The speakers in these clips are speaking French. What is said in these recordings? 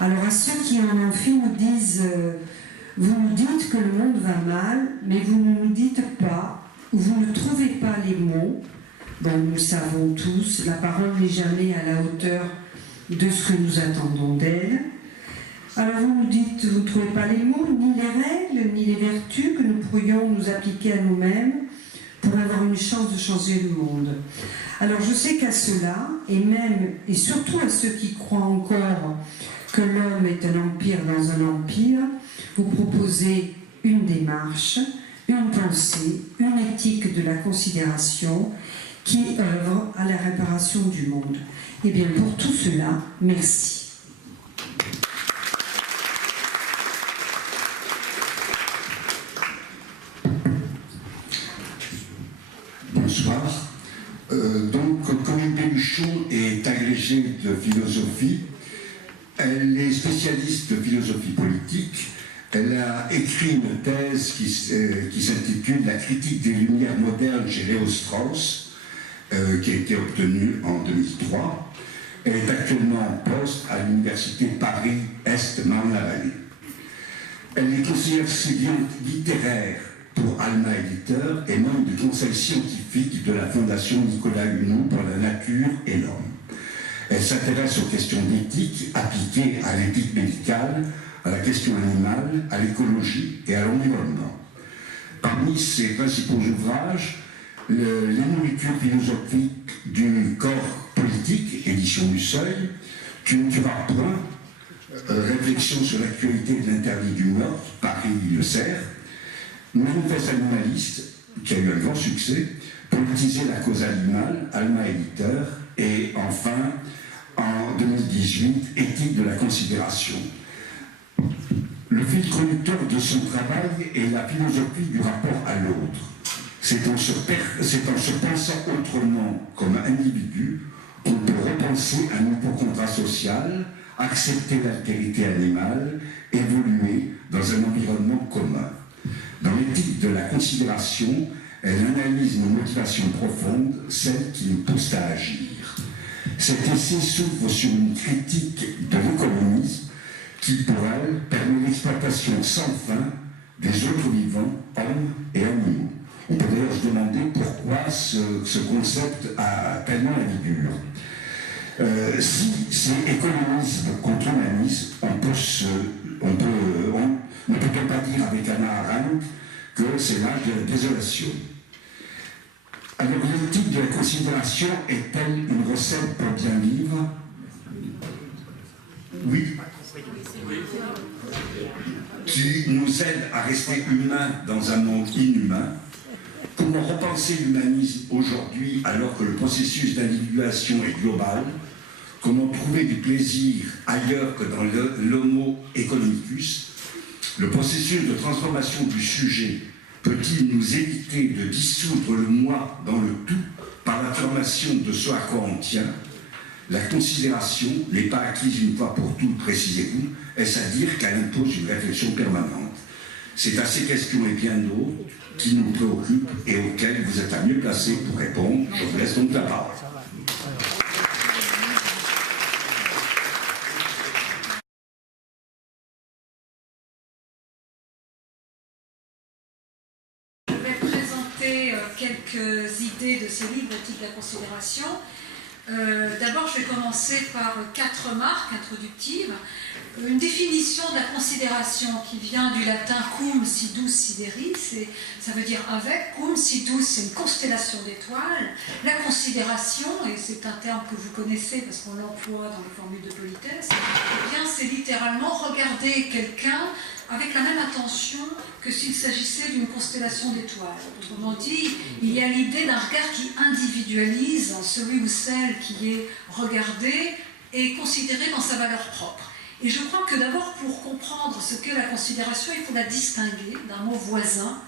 Alors à ceux qui en ont fait nous disent vous nous dites que le monde va mal, mais vous ne nous dites pas, ou vous ne trouvez pas les mots. Bon, nous savons tous, la parole n'est jamais à la hauteur de ce que nous attendons d'elle. Alors vous nous dites, vous ne trouvez pas les mots, ni les règles, ni les vertus que nous pourrions nous appliquer à nous-mêmes pour avoir une chance de changer le monde. Alors je sais qu'à ceux-là, et même, et surtout à ceux qui croient encore que l'homme est un empire dans un empire, vous proposez une démarche, une pensée, une éthique de la considération qui œuvre à la réparation du monde. Eh bien, pour tout cela, merci. Bonsoir. Donc, Corinne Belluchon est agrégée de philosophie. Elle est spécialiste de philosophie politique. Elle a écrit une thèse qui s'intitule « La critique des Lumières modernes chez Léo Strauss », qui a été obtenue en 2003. Elle est actuellement en poste à l'Université Paris-Est Marne-la-Vallée. Elle est conseillère littéraire pour Alma Éditeur et membre du conseil scientifique de la Fondation Nicolas Hulot pour la nature et l'homme. Elle s'intéresse aux questions d'éthique appliquées à l'éthique médicale, à la question animale, à l'écologie et à l'environnement. Parmi ses principaux ouvrages, les nourritures philosophiques du corps politique, édition du Seuil, Tu ne tueras point, réflexion sur l'actualité de l'interdit du meurtre, Paris Le Cerf, Manifeste animaliste, qui a eu un grand succès, Politiser la cause animale, Alma Éditeur, et enfin, en 2018, Éthique de la considération. Le fil conducteur de son travail est la philosophie du rapport à l'autre. C'est en se pensant autrement comme individu qu'on peut repenser un nouveau contrat social, accepter l'altérité animale, évoluer dans un environnement commun. Dans l'éthique de la considération, elle analyse nos motivations profondes, celles qui nous poussent à agir. Cet essai s'ouvre sur une critique de l'économisme qui, pour elle, permet l'exploitation sans fin des autres vivants, hommes et animaux. On peut d'ailleurs se demander pourquoi ce concept a tellement la vie dure. Si c'est économisme contre humanisme, on ne peut pas dire avec Hannah Arendt que c'est l'âge de la désolation. Alors l'éthique de la considération est-elle une recette pour bien vivre? Oui. Qui nous aide à rester humains dans un monde inhumain. Comment repenser l'humanisme aujourd'hui alors que le processus d'individuation est global? Comment trouver du plaisir ailleurs que dans l'homo economicus? Le processus de transformation du sujet peut-il nous éviter de dissoudre le moi dans le tout par l'affirmation de ce à quoi on tient? La considération n'est pas acquise une fois pour toutes, précisez-vous, est-ce à dire qu'elle impose une réflexion permanente? C'est à ces questions et bien d'autres qui nous préoccupent et auxquelles vous êtes à mieux placés pour répondre. Je vous laisse donc la parole. Je vais présenter quelques idées de ce livre, Éthique de la considération. D'abord, je vais commencer par 4 remarques introductives. Une définition de la considération qui vient du latin cum sidus sideris, ça veut dire avec. Cum sidus, c'est une constellation d'étoiles. La considération, et c'est un terme que vous connaissez parce qu'on l'emploie dans les formules de politesse, eh bien c'est littéralement regarder quelqu'un avec la même attention que s'il s'agissait d'une constellation d'étoiles. Autrement dit, il y a l'idée d'un regard qui individualise celui ou celle qui est regardé et considéré dans sa valeur propre. Et je crois que d'abord, pour comprendre ce qu'est la considération, il faut la distinguer d'un mot voisin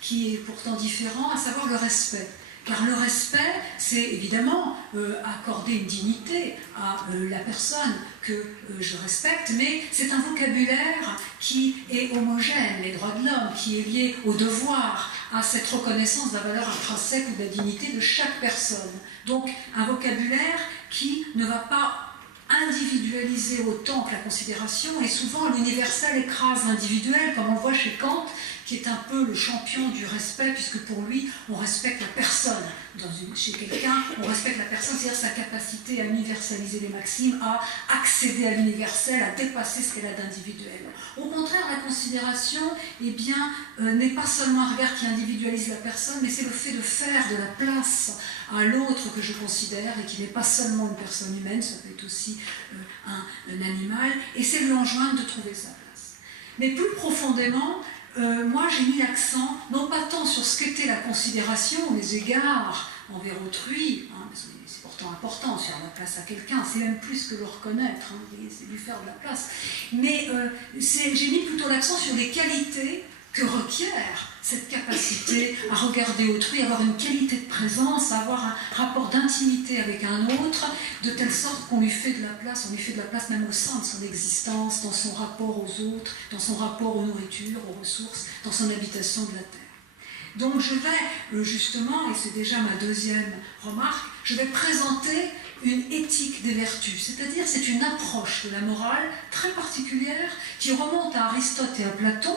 qui est pourtant différent, à savoir le respect. Car le respect, c'est évidemment accorder une dignité à la personne que je respecte, mais c'est un vocabulaire qui est homogène, les droits de l'homme, qui est lié au devoir, à cette reconnaissance de la valeur intrinsèque ou de la dignité de chaque personne. Donc un vocabulaire qui ne va pas individualiser autant que la considération, et souvent l'universel écrase l'individuel, comme on le voit chez Kant, qui est un peu le champion du respect, puisque pour lui, on respecte la personne. Chez quelqu'un, on respecte la personne, c'est-à-dire sa capacité à universaliser les maximes, à accéder à l'universel, à dépasser ce qu'elle a d'individuel. Au contraire, la considération n'est pas seulement un regard qui individualise la personne, mais c'est le fait de faire de la place à l'autre que je considère, et qui n'est pas seulement une personne humaine, ça peut être aussi un animal, et c'est lui enjoindre de trouver sa place. Mais plus profondément, moi j'ai mis l'accent, non pas tant sur ce qu'était la considération, les égards envers autrui, c'est pourtant important, faire la place à quelqu'un, c'est même plus que le reconnaître, c'est lui faire de la place, mais j'ai mis plutôt l'accent sur les qualités que requiert cette capacité à regarder autrui, avoir une qualité de présence, avoir un rapport d'intimité avec un autre, de telle sorte qu'on lui fait de la place, même au sein de son existence, dans son rapport aux autres, dans son rapport aux nourritures, aux ressources, dans son habitation de la terre. Donc je vais justement, et c'est déjà ma deuxième remarque, je vais présenter une éthique des vertus, c'est-à-dire c'est une approche de la morale très particulière qui remonte à Aristote et à Platon,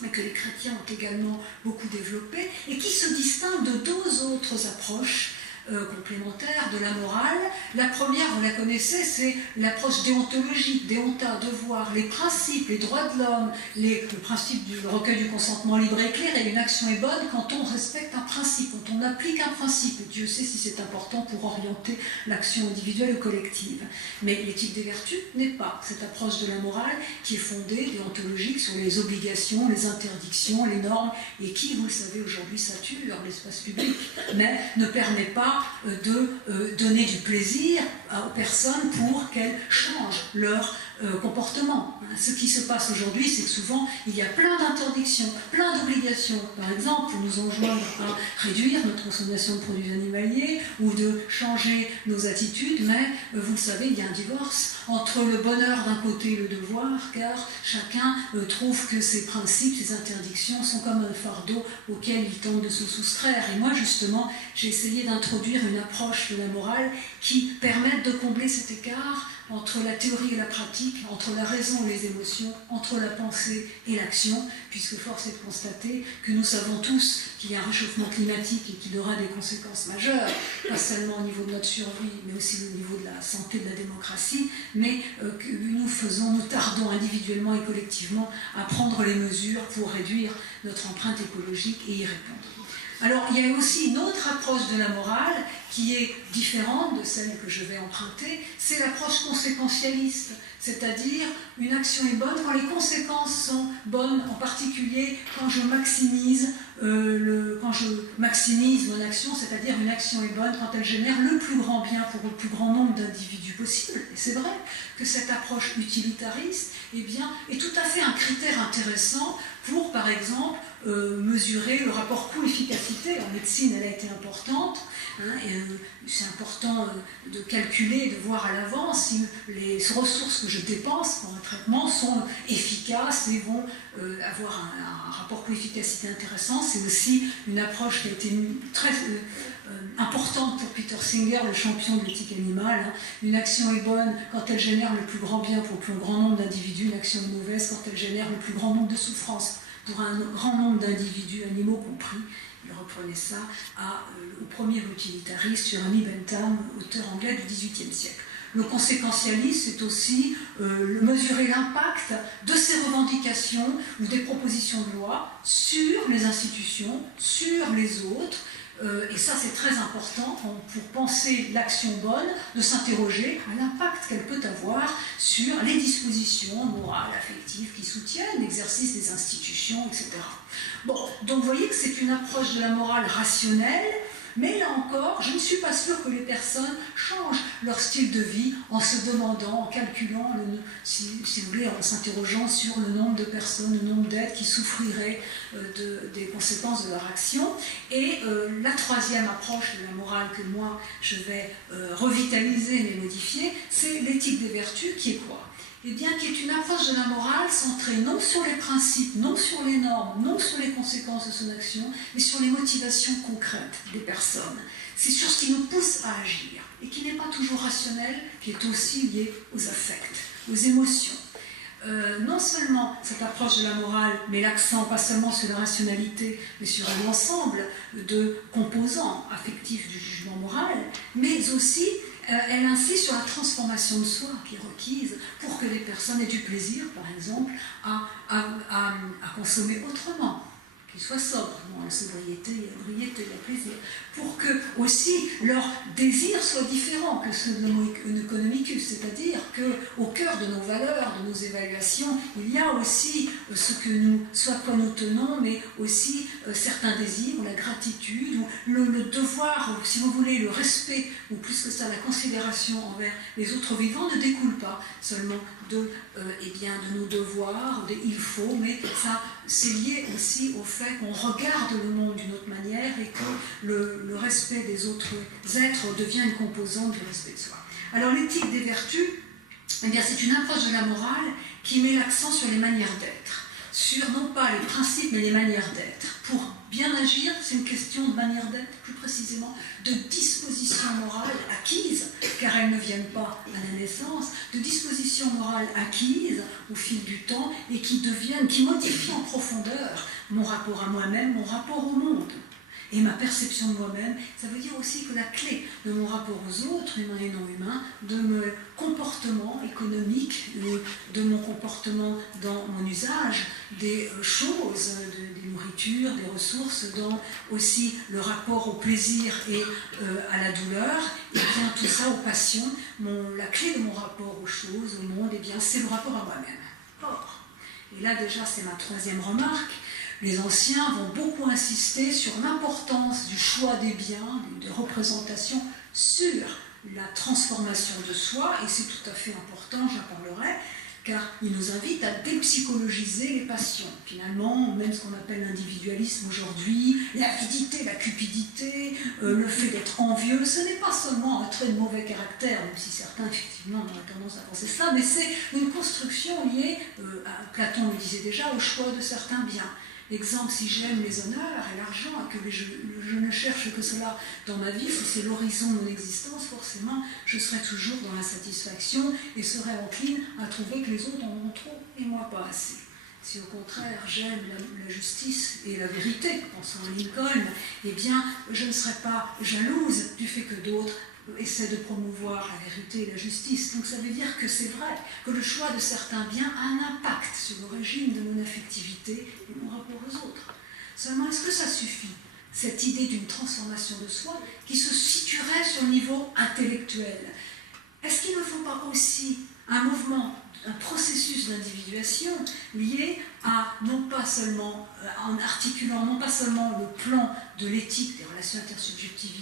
mais que les chrétiens ont également beaucoup développé, et qui se distingue de deux autres approches complémentaires de la morale. La première, vous la connaissez, c'est l'approche déontologique, déonta, devoir, les principes, les droits de l'homme, le principe du recueil du consentement libre et éclairé. Une action est bonne quand on respecte un principe, quand on applique un principe. Et Dieu sait si c'est important pour orienter l'action individuelle ou collective. Mais l'éthique des vertus n'est pas cette approche de la morale qui est fondée, déontologique, sur les obligations, les interdictions, les normes, et qui, vous le savez, aujourd'hui sature l'espace public, mais ne permet pas de donner du plaisir aux personnes pour qu'elles changent leur comportement. Ce qui se passe aujourd'hui, c'est que souvent, il y a plein d'interdictions, plein d'obligations. Par exemple, pour nous enjoindre à réduire notre consommation de produits animaliers ou de changer nos attitudes, mais vous le savez, il y a un divorce entre le bonheur d'un côté et le devoir, car chacun trouve que ses principes, ses interdictions sont comme un fardeau auquel il tente de se soustraire. Et moi, justement, j'ai essayé d'introduire une approche de la morale qui permette de combler cet écart entre la théorie et la pratique, entre la raison et les émotions, entre la pensée et l'action, puisque force est de constater que nous savons tous qu'il y a un réchauffement climatique et qu'il aura des conséquences majeures, pas seulement au niveau de notre survie, mais aussi au niveau de la santé de la démocratie, mais que nous tardons individuellement et collectivement à prendre les mesures pour réduire notre empreinte écologique et y répondre. Alors, il y a aussi une autre approche de la morale qui est différente de celle que je vais emprunter, c'est l'approche conséquentialiste, c'est-à-dire une action est bonne quand les conséquences sont bonnes, en particulier quand je maximise mon action, c'est-à-dire une action est bonne quand elle génère le plus grand bien pour le plus grand nombre d'individus possible. Et c'est vrai que cette approche utilitariste est tout à fait un critère intéressant pour, par exemple, mesurer le rapport coût-efficacité. En médecine, elle a été importante. C'est important de calculer, de voir à l'avance si les ressources que je dépense pour un traitement sont efficaces et vont avoir un rapport coût-efficacité intéressant. C'est aussi une approche qui a été très importante pour Peter Singer, le champion de l'éthique animale. Une action est bonne quand elle génère le plus grand bien pour le plus grand nombre d'individus. Une action est mauvaise quand elle génère le plus grand nombre de souffrances pour un grand nombre d'individus, animaux compris. Il reprenait ça au premier utilitariste, Jeremy Bentham, auteur anglais du XVIIIe siècle. Le conséquentialisme, c'est aussi mesurer l'impact de ces revendications ou des propositions de loi sur les institutions, sur les autres. Et ça, c'est très important pour penser l'action bonne, de s'interroger à l'impact qu'elle peut avoir sur les dispositions morales, affectives qui soutiennent l'exercice des institutions, etc. Bon, donc vous voyez que c'est une approche de la morale rationnelle, mais là encore, je ne suis pas sûre que les personnes changent leur style de vie en se demandant, en calculant, si vous voulez, en s'interrogeant sur le nombre de personnes, le nombre d'êtres qui souffriraient des conséquences de leur action. Et la troisième approche de la morale que moi je vais revitaliser mais modifier, c'est l'éthique des vertus, qui est quoi ? eh bien, qui est une approche de la morale centrée non sur les principes, non sur les normes, non sur les conséquences de son action, mais sur les motivations concrètes des personnes. C'est sur ce qui nous pousse à agir, et qui n'est pas toujours rationnel, qui est aussi lié aux affects, aux émotions. Non seulement cette approche de la morale met l'accent pas seulement sur la rationalité, mais sur un ensemble de composants affectifs du jugement moral, mais aussi elle insiste sur la transformation de soi qui est requise pour que les personnes aient du plaisir, par exemple, à consommer autrement, qu'ils soient sobres. Bon, la sobriété, l'ébriété, le plaisir, pour que aussi leurs désirs soient différents que ceux de l'homo economicus, c'est-à-dire qu'au cœur de nos valeurs, de nos évaluations, il y a aussi soit quoi nous tenons, mais aussi certains désirs, ou la gratitude, ou le devoir, ou si vous voulez, le respect, ou plus que ça, la considération envers les autres vivants ne découle pas seulement de nos devoirs, des il faut, mais ça, c'est lié aussi au fait qu'on regarde le monde d'une autre manière et que le respect des autres êtres devient une composante du respect de soi. Alors l'éthique des vertus, eh bien, c'est une approche de la morale qui met l'accent sur les manières d'être, sur non pas les principes mais les manières d'être. Pour bien agir, c'est une question de manière d'être, plus précisément de dispositions morales acquises, car elles ne viennent pas à la naissance, de dispositions morales acquises au fil du temps et qui modifient en profondeur mon rapport à moi-même, mon rapport au monde. Et ma perception de moi-même, ça veut dire aussi que la clé de mon rapport aux autres, humains et non humains, de mon comportement économique, de mon comportement dans mon usage, des choses, des nourritures, des ressources, dans aussi le rapport au plaisir et à la douleur, et bien tout ça, aux passions, la clé de mon rapport aux choses, au monde, et bien c'est le rapport à moi-même. Or, et là déjà c'est ma troisième remarque, les anciens vont beaucoup insister sur l'importance du choix des biens, des représentations sur la transformation de soi, et c'est tout à fait important, j'en parlerai, car ils nous invitent à dépsychologiser les passions. Finalement, même ce qu'on appelle l'individualisme aujourd'hui, l'avidité, la cupidité, le fait d'être envieux, ce n'est pas seulement un trait de mauvais caractère, même si certains, effectivement, ont tendance à penser ça, mais c'est une construction liée, Platon le disait déjà, au choix de certains biens. L'exemple, si j'aime les honneurs et l'argent, et que je ne cherche que cela dans ma vie, si c'est l'horizon de mon existence, forcément, je serai toujours dans l'insatisfaction et serai encline à trouver que les autres en ont trop et moi pas assez. Si au contraire j'aime la justice et la vérité, pensons à Lincoln, eh bien je ne serai pas jalouse du fait que d'autres essaie de promouvoir la vérité et la justice. Donc ça veut dire que c'est vrai que le choix de certains biens a un impact sur le régime de mon affectivité et mon rapport aux autres. Seulement, est-ce que ça suffit, cette idée d'une transformation de soi qui se situerait sur le niveau intellectuel? Est-ce qu'il ne faut pas aussi un mouvement, un processus d'individuation lié à, non pas seulement, en articulant non pas seulement le plan de l'éthique, des relations intersubjectives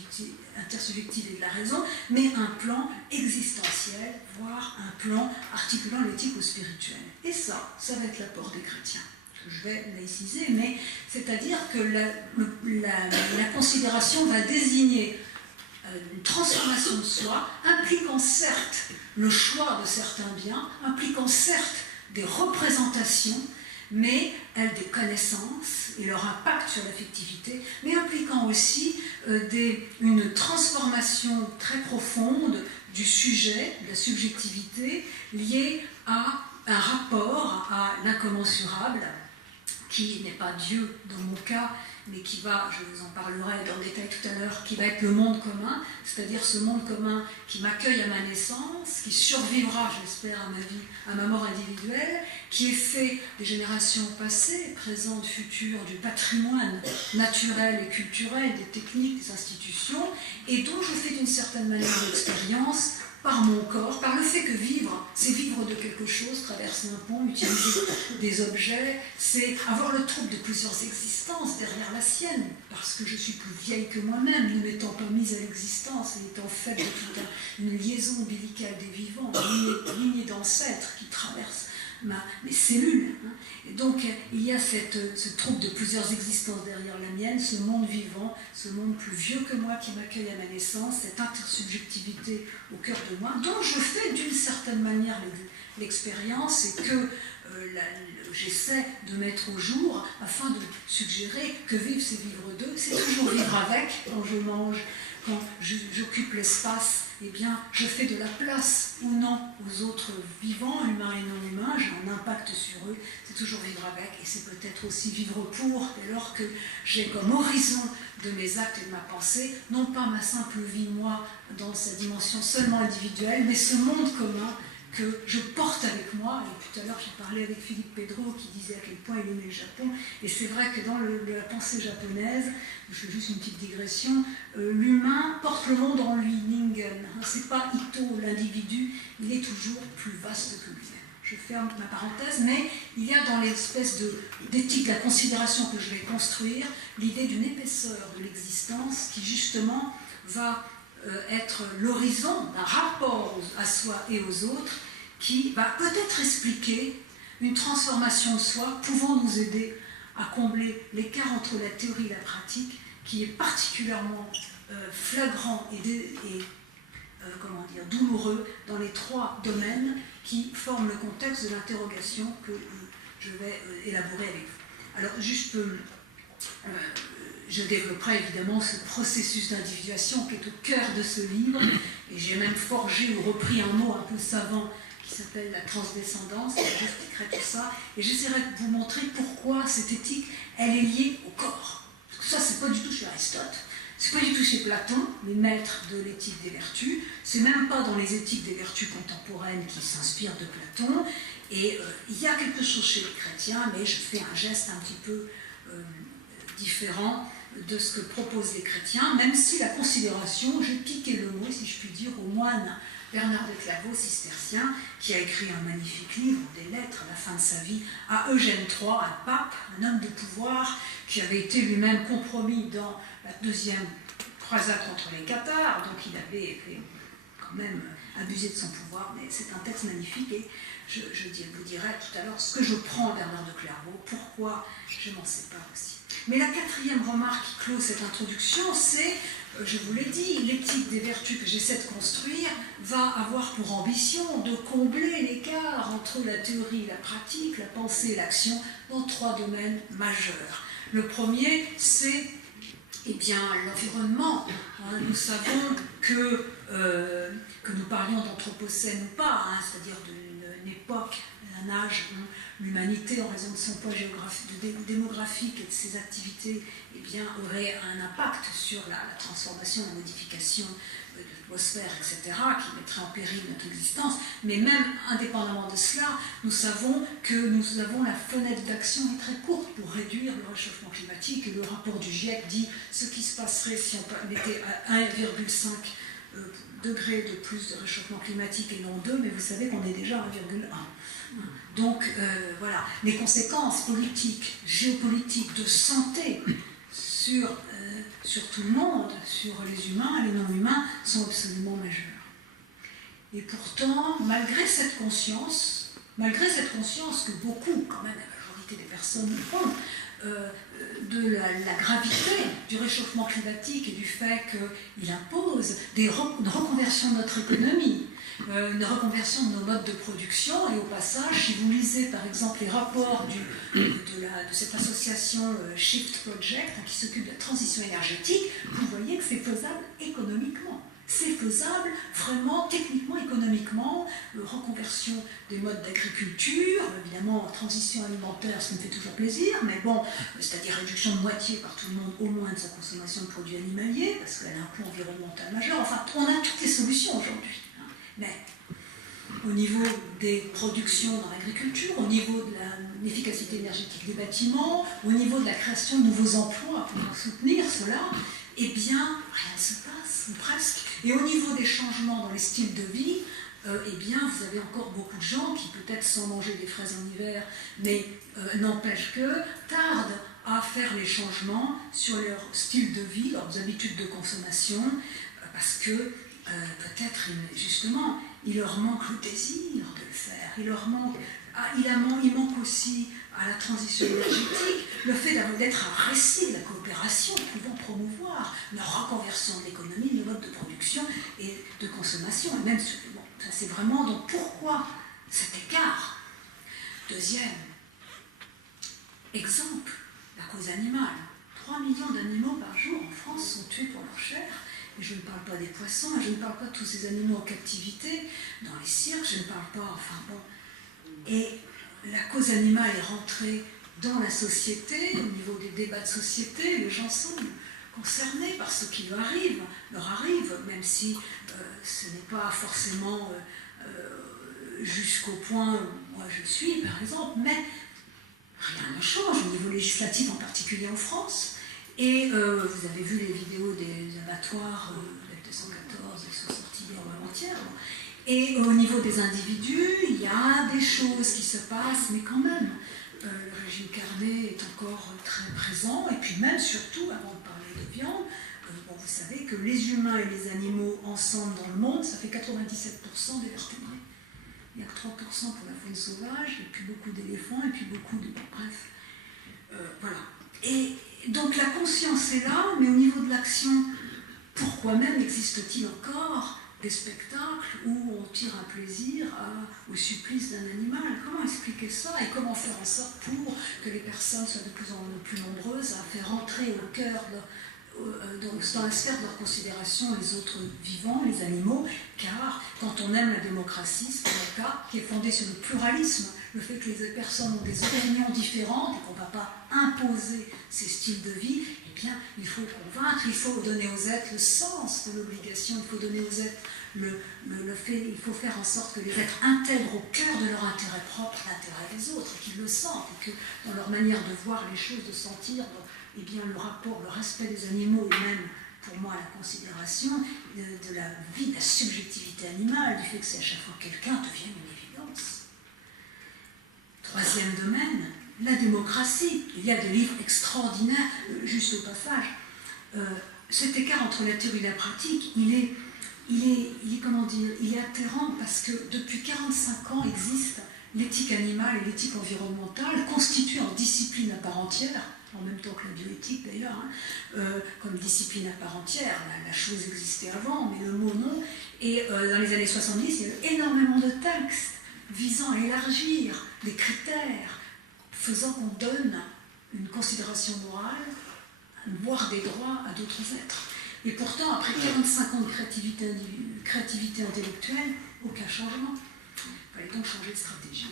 et de la raison, mais un plan existentiel, voire un plan articulant l'éthique au spirituel. Et ça va être l'apport des chrétiens. Je vais laïciser, mais c'est-à-dire que la considération va désigner une transformation de soi, impliquant certes le choix de certains biens, impliquant certes des représentations, mais des connaissances et leur impact sur l'affectivité, mais impliquant aussi une transformation très profonde du sujet, de la subjectivité, liée à un rapport à l'incommensurable, qui n'est pas Dieu dans mon cas, mais qui va, je vous en parlerai dans le détail tout à l'heure, qui va être le monde commun, c'est-à-dire ce monde commun qui m'accueille à ma naissance, qui survivra, j'espère, à ma vie, à ma mort individuelle, qui est fait des générations passées, présentes, futures, du patrimoine naturel et culturel, des techniques, des institutions, et dont je fais d'une certaine manière l'expérience par mon corps, par le fait que vivre, c'est vivre de quelque chose, traverser un pont, utiliser des objets, c'est avoir le trouble de plusieurs existences derrière la sienne, parce que je suis plus vieille que moi-même, ne m'étant pas mise à l'existence et étant faite de toute une liaison ombilicale des vivants, une lignée d'ancêtres qui traverse mes cellules. Et donc il y a ce troupe de plusieurs existences derrière la mienne, ce monde vivant, ce monde plus vieux que moi qui m'accueille à ma naissance, cette intersubjectivité au cœur de moi, dont je fais d'une certaine manière l'expérience et que j'essaie de mettre au jour afin de suggérer que vivre c'est vivre d'eux, c'est toujours vivre avec. Quand je mange, quand j'occupe l'espace, eh bien je fais de la place ou non aux autres vivants, humains et non humains, j'ai un impact sur eux, c'est toujours vivre avec et c'est peut-être aussi vivre pour, dès lors que j'ai comme horizon de mes actes et de ma pensée, non pas ma simple vie moi dans sa dimension seulement individuelle, mais ce monde commun que je porte avec moi. Et tout à l'heure, j'ai parlé avec Philippe Pedro qui disait à quel point il aimait le Japon. Et c'est vrai que dans la pensée japonaise, je fais juste une petite digression, l'humain porte le monde en lui, ningen. C'est pas Ito, l'individu, il est toujours plus vaste que lui. Je ferme ma parenthèse, mais il y a dans l'espèce d'éthique de la considération que je vais construire, l'idée d'une épaisseur de l'existence qui justement va être l'horizon d'un rapport à soi et aux autres qui va peut-être expliquer une transformation de soi pouvant nous aider à combler l'écart entre la théorie et la pratique qui est particulièrement flagrant et douloureux dans les trois domaines qui forment le contexte de l'interrogation que je vais élaborer avec vous. Alors juste je développerai évidemment ce processus d'individuation qui est au cœur de ce livre, et j'ai même forgé ou repris un mot un peu savant qui s'appelle la transdescendance, et j'expliquerai tout ça, et j'essaierai de vous montrer pourquoi cette éthique, elle est liée au corps. Parce que ça, c'est pas du tout chez Aristote, c'est pas du tout chez Platon, les maîtres de l'éthique des vertus, c'est même pas dans les éthiques des vertus contemporaines qui s'inspirent de Platon, et il y a quelque chose chez les chrétiens, mais je fais un geste un petit peu différent de ce que proposent les chrétiens, même si la considération, j'ai piqué le mot, si je puis dire, au moine Bernard de Clairvaux, cistercien, qui a écrit un magnifique livre, des lettres à la fin de sa vie, à Eugène III, un pape, un homme de pouvoir, qui avait été lui-même compromis dans la deuxième croisade contre les Cathares, donc il avait quand même abusé de son pouvoir, mais c'est un texte magnifique, et je vous dirai tout à l'heure ce que je prends Bernard de Clairvaux, pourquoi je m'en sépare aussi. Mais la quatrième remarque qui clôt cette introduction, c'est, je vous l'ai dit, l'éthique des vertus que j'essaie de construire va avoir pour ambition de combler l'écart entre la théorie et la pratique, la pensée et l'action, dans trois domaines majeurs. Le premier, c'est l'environnement. Nous savons que nous parlions d'anthropocène ou pas, c'est-à-dire d'une époque, d'un âge où l'humanité, en raison de son poids démographique et de ses activités, aurait un impact sur la transformation, la modification de l'atmosphère, etc., qui mettrait en péril notre existence. Mais même indépendamment de cela, nous savons que nous avons la fenêtre d'action est très courte pour réduire le réchauffement climatique. Et le rapport du GIEC dit ce qui se passerait si on était à 1,5 degrés de plus de réchauffement climatique et non 2, mais vous savez qu'on est déjà à 1,1. Donc voilà, les conséquences politiques, géopolitiques, de santé sur tout le monde, sur les humains et les non-humains, sont absolument majeures. Et pourtant, malgré cette conscience que beaucoup, quand même la majorité des personnes ont, de la gravité du réchauffement climatique et du fait qu'il impose une reconversion de notre économie, une reconversion de nos modes de production. Et au passage, si vous lisez par exemple les rapports de cette association Shift Project qui s'occupe de la transition énergétique, vous voyez que c'est faisable économiquement. C'est faisable vraiment, techniquement, économiquement, reconversion des modes d'agriculture, évidemment transition alimentaire, ça me fait toujours plaisir, mais bon, c'est-à-dire réduction de moitié par tout le monde au moins de sa consommation de produits animaliers, parce qu'elle a un coût environnemental majeur, enfin on a toutes les solutions aujourd'hui. Mais au niveau des productions dans l'agriculture, au niveau de l'efficacité énergétique des bâtiments, au niveau de la création de nouveaux emplois pour soutenir cela, eh bien, rien ne se passe, ou presque. Et au niveau des changements dans les styles de vie, eh bien, vous avez encore beaucoup de gens qui, peut-être sans manger des fraises en hiver, mais n'empêche que, tardent à faire les changements sur leur style de vie, leurs habitudes de consommation, parce que peut-être justement, il leur manque le désir de le faire, il manque aussi à la transition énergétique le fait d'être un récit de la coopération pouvant promouvoir la reconversion de l'économie, le mode de production et de consommation. Et même, bon, ça c'est vraiment, donc pourquoi cet écart? Deuxième exemple, la cause animale. 3 millions d'animaux par jour en France sont tués pour leur chair. Et je ne parle pas des poissons, je ne parle pas de tous ces animaux en captivité, dans les cirques, je ne parle pas, enfin bon. Et la cause animale est rentrée dans la société, au niveau des débats de société, les gens sont concernés par ce qui leur arrive, même si ce n'est pas forcément jusqu'au point où moi je suis, par exemple, mais rien ne change au niveau législatif, en particulier en France. Et vous avez vu les vidéos des abattoirs, F214, qui sont sorties hier ou avant-hier. Et au niveau des individus, il y a des choses qui se passent, mais quand même, le régime carné est encore très présent. Et puis même, surtout, avant de parler de viande, bon, vous savez que les humains et les animaux ensemble dans le monde, ça fait 97% des vertébrés. Il n'y a que 3% pour la faune sauvage, et puis beaucoup d'éléphants, et puis beaucoup de... Bref, voilà. Et donc la conscience est là, mais au niveau de l'action, pourquoi même existe-t-il encore des spectacles où on tire un plaisir au supplice d'un animal? Comment expliquer ça et comment faire en sorte pour que les personnes soient de plus en plus nombreuses à faire rentrer au cœur dans la sphère de leur considération les autres vivants, les animaux, car quand on aime la démocratie, c'est un cas qui est fondé sur le pluralisme, le fait que les personnes ont des opinions différentes et qu'on ne va pas imposer ces styles de vie, eh bien, il faut convaincre, il faut donner aux êtres le sens de l'obligation, il faut donner aux êtres le fait, il faut faire en sorte que les êtres intègrent au cœur de leur intérêt propre l'intérêt des autres, et qu'ils le sentent, et que dans leur manière de voir les choses, de sentir, eh bien, le rapport, le respect des animaux, et même, pour moi, la considération de la vie, de la subjectivité animale, du fait que c'est à chaque fois que quelqu'un devient une évidence. Troisième domaine, la démocratie. Il y a des livres extraordinaires, juste au passage. Cet écart entre la théorie et la pratique, il est atterrant parce que depuis 45 ans existe l'éthique animale et l'éthique environnementale, constituées en discipline à part entière, en même temps que la bioéthique d'ailleurs, comme discipline à part entière. La chose existait avant, mais le mot non. Et dans les années 70, il y a eu énormément de textes visant à élargir les critères, faisant qu'on donne une considération morale, voire des droits à d'autres êtres. Et pourtant, après 45 ans de créativité intellectuelle, aucun changement. Il fallait donc changer de stratégie.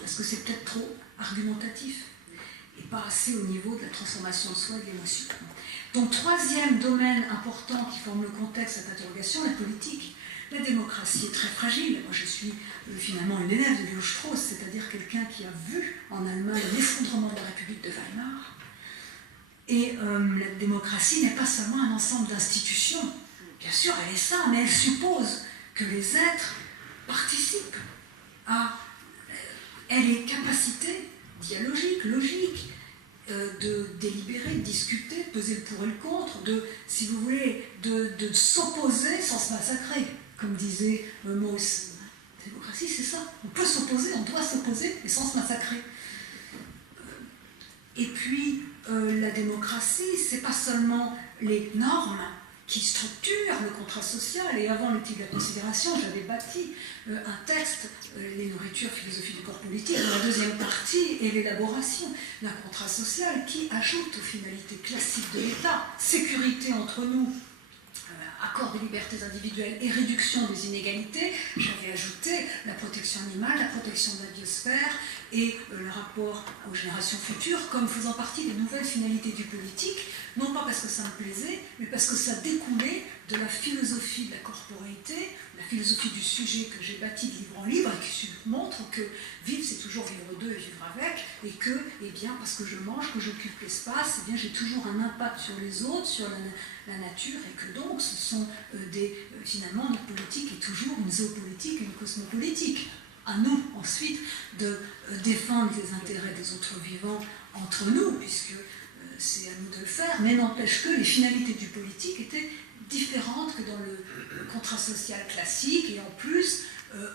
Parce que c'est peut-être trop argumentatif et pas assez au niveau de la transformation de soi et de l'émotion. Donc, troisième domaine important qui forme le contexte de cette interrogation, la politique. La démocratie est très fragile. Moi, je suis finalement une élève de Leo Strauss, c'est-à-dire quelqu'un qui a vu en Allemagne l'effondrement de la République de Weimar. Et la démocratie n'est pas seulement un ensemble d'institutions. Bien sûr, elle est ça, mais elle suppose que les êtres participent à... Elle a les capacités dialogiques, logiques, de délibérer, de discuter, de peser le pour et le contre, si vous voulez, de s'opposer sans se massacrer. Comme disait Mauss, la démocratie, c'est ça. On peut s'opposer, on doit s'opposer, mais sans se massacrer. Et puis, la démocratie, c'est pas seulement les normes qui structurent le contrat social. Et avant l'éthique de la considération, j'avais bâti un texte, Les nourritures, philosophie du corps politique, dont la deuxième partie est l'élaboration d'un contrat social qui ajoute aux finalités classiques de l'État, sécurité entre nous, accord des libertés individuelles et réduction des inégalités. J'avais ajouté la protection animale, la protection de la biosphère et le rapport aux générations futures comme faisant partie des nouvelles finalités du politique, non pas parce que ça me plaisait, mais parce que ça découlait de la philosophie de la corporéité, la philosophie du sujet que j'ai bâti de livre en livre et qui montre que vivre, c'est toujours vivre d'eux et vivre avec, et que, eh bien, parce que je mange, que j'occupe l'espace, eh bien, j'ai toujours un impact sur les autres, sur la nature, et que donc ce sont finalement notre politique est toujours une zoopolitique et une cosmopolitique. À nous ensuite de défendre les intérêts des autres vivants entre nous, puisque c'est à nous de le faire, mais n'empêche que les finalités du politique étaient différentes que dans le contrat social classique, et en plus,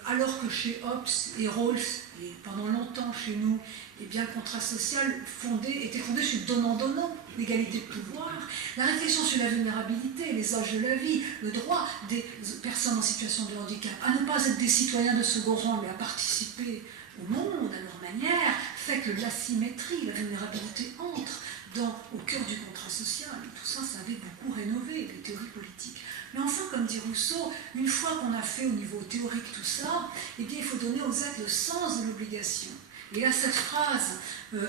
alors que chez Hobbes et Rawls, et pendant longtemps chez nous, eh bien, le contrat social était fondé sur le donnant-donnant, l'égalité de pouvoir, la réflexion sur la vulnérabilité, les âges de la vie, le droit des personnes en situation de handicap à ne pas être des citoyens de second rang, mais à participer au monde à leur manière, fait que l'asymétrie, la vulnérabilité entre au cœur du contrat social. Tout ça, ça avait beaucoup rénové les théories politiques. Mais enfin, comme dit Rousseau, une fois qu'on a fait au niveau théorique tout ça, eh bien, il faut donner aux êtres le sens de l'obligation. Et là, cette phrase, dans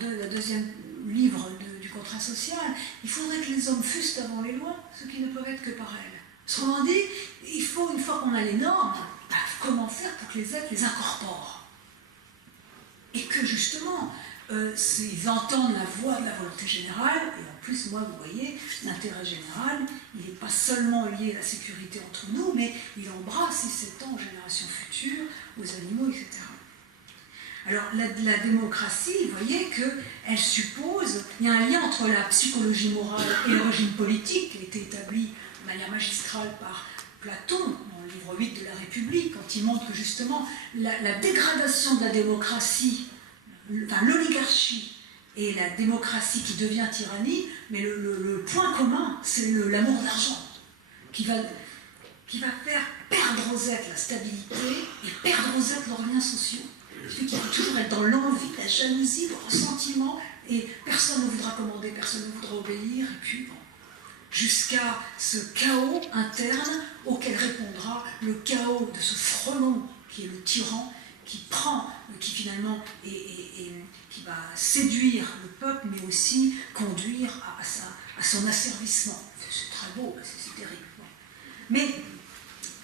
le deuxième livre du contrat social, il faudrait que les hommes fussent avant les lois, ce qui ne peuvent être que par elles. Autrement dit, il faut, une fois qu'on a les normes, comment faire pour que les êtres les incorporent. Et que justement, ils entendent la voix de la volonté générale, et en plus, moi, vous voyez, l'intérêt général, il n'est pas seulement lié à la sécurité entre nous, mais il embrasse, il s'étend aux générations futures, aux animaux, etc. Alors, la démocratie, vous voyez qu'elle suppose, il y a un lien entre la psychologie morale et le régime politique, qui a été établi de manière magistrale par Platon, dans le livre 8 de la République, quand il montre que justement, la dégradation de la démocratie, l'oligarchie et la démocratie qui devient tyrannie, mais le point commun, c'est l'amour de l'argent, qui va faire perdre aux êtres la stabilité et perdre aux êtres leurs liens sociaux. Celui qui va toujours être dans l'envie, la jalousie, le ressentiment, et personne ne voudra commander, personne ne voudra obéir, et puis bon, jusqu'à ce chaos interne auquel répondra le chaos de ce frelon qui est le tyran, qui finalement qui va séduire le peuple, mais aussi conduire à son asservissement. C'est très beau, c'est terrible. Mais,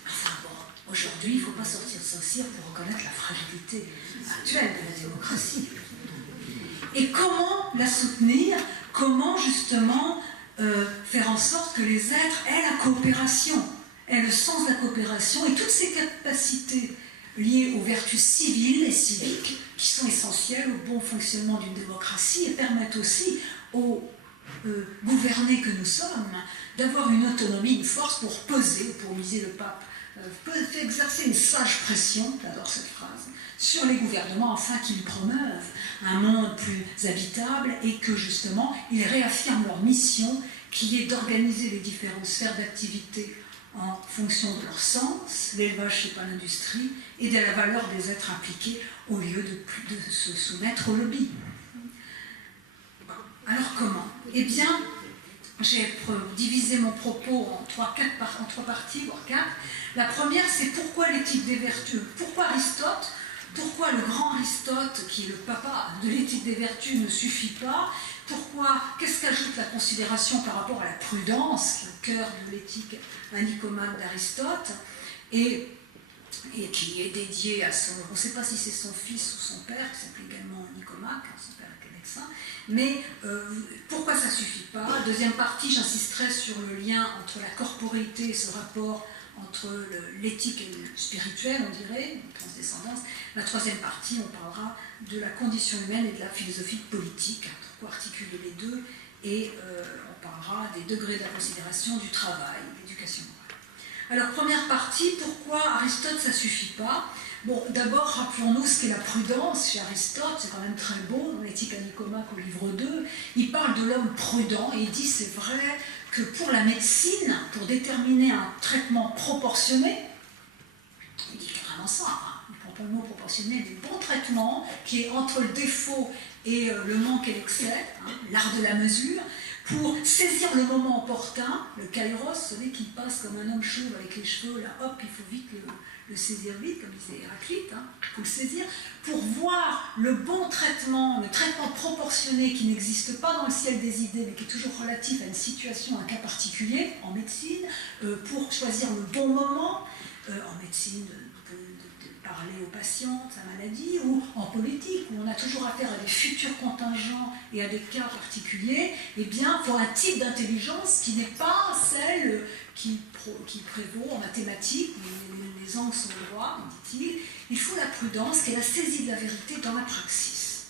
enfin bon, aujourd'hui, il ne faut pas sortir de son cire pour reconnaître la fragilité actuelle de la démocratie. Et comment la soutenir? Comment justement faire en sorte que les êtres aient la coopération, aient le sens de la coopération et toutes ces capacités liées aux vertus civiles et civiques qui sont essentielles au bon fonctionnement d'une démocratie et permettent aussi aux gouvernés que nous sommes d'avoir une autonomie, une force pour peser, pour miser le pape, peut exercer une sage pression, j'adore cette phrase, sur les gouvernements afin qu'ils promeuvent un monde plus habitable et que justement ils réaffirment leur mission qui est d'organiser les différentes sphères d'activité en fonction de leur sens, l'élevage c'est pas l'industrie, et de la valeur des êtres impliqués au lieu de se soumettre au lobby. Alors comment? Eh bien, j'ai divisé mon propos en trois parties, voire quatre. La première, c'est pourquoi l'éthique des vertus? Pourquoi Aristote? Pourquoi le grand Aristote, qui est le papa de l'éthique des vertus, ne suffit pas? Pourquoi? Qu'est-ce qu'ajoute la considération par rapport à la prudence, le cœur de l'éthique à Nicomaque d'Aristote, et qui est dédié à son... On ne sait pas si c'est son fils ou son père, qui s'appelle également Nicomaque, son père était médecin, mais pourquoi ça ne suffit pas? Deuxième partie, j'insisterai sur le lien entre la corporéité et ce rapport entre l'éthique et le spirituel, on dirait, la transcendance. La troisième partie, on parlera de la condition humaine et de la philosophie politique, pourquoi articuler les deux, et on parlera des degrés de la considération du travail, de l'éducation morale. Alors, première partie, pourquoi Aristote, ça ne suffit pas? Bon, d'abord, rappelons-nous ce qu'est la prudence chez Aristote, c'est quand même très beau, dans l'éthique à Nicomaque au livre 2, il parle de l'homme prudent, et il dit, c'est vrai, que pour la médecine, pour déterminer un traitement proportionné, il dit vraiment ça, il prend pas le mot proportionné, des bons traitements qui est entre le défaut et le manque et l'excès, l'art de la mesure, pour saisir le moment opportun, le kairos, celui qui passe comme un homme chauve avec les cheveux, là, hop, il faut vite le saisir vite, comme disait Héraclite, il faut le saisir, pour voir le bon traitement, le traitement proportionné qui n'existe pas dans le ciel des idées, mais qui est toujours relatif à une situation, à un cas particulier, en médecine, pour choisir le bon moment, en médecine, de parler aux patients de sa maladie, ou en politique, où on a toujours affaire à des futurs contingents et à des cas particuliers, eh bien, il faut un type d'intelligence qui n'est pas celle qui prévaut en mathématiques, où les angles sont droits, dit-il. Il faut la prudence, qui est la saisie de la vérité dans la praxis.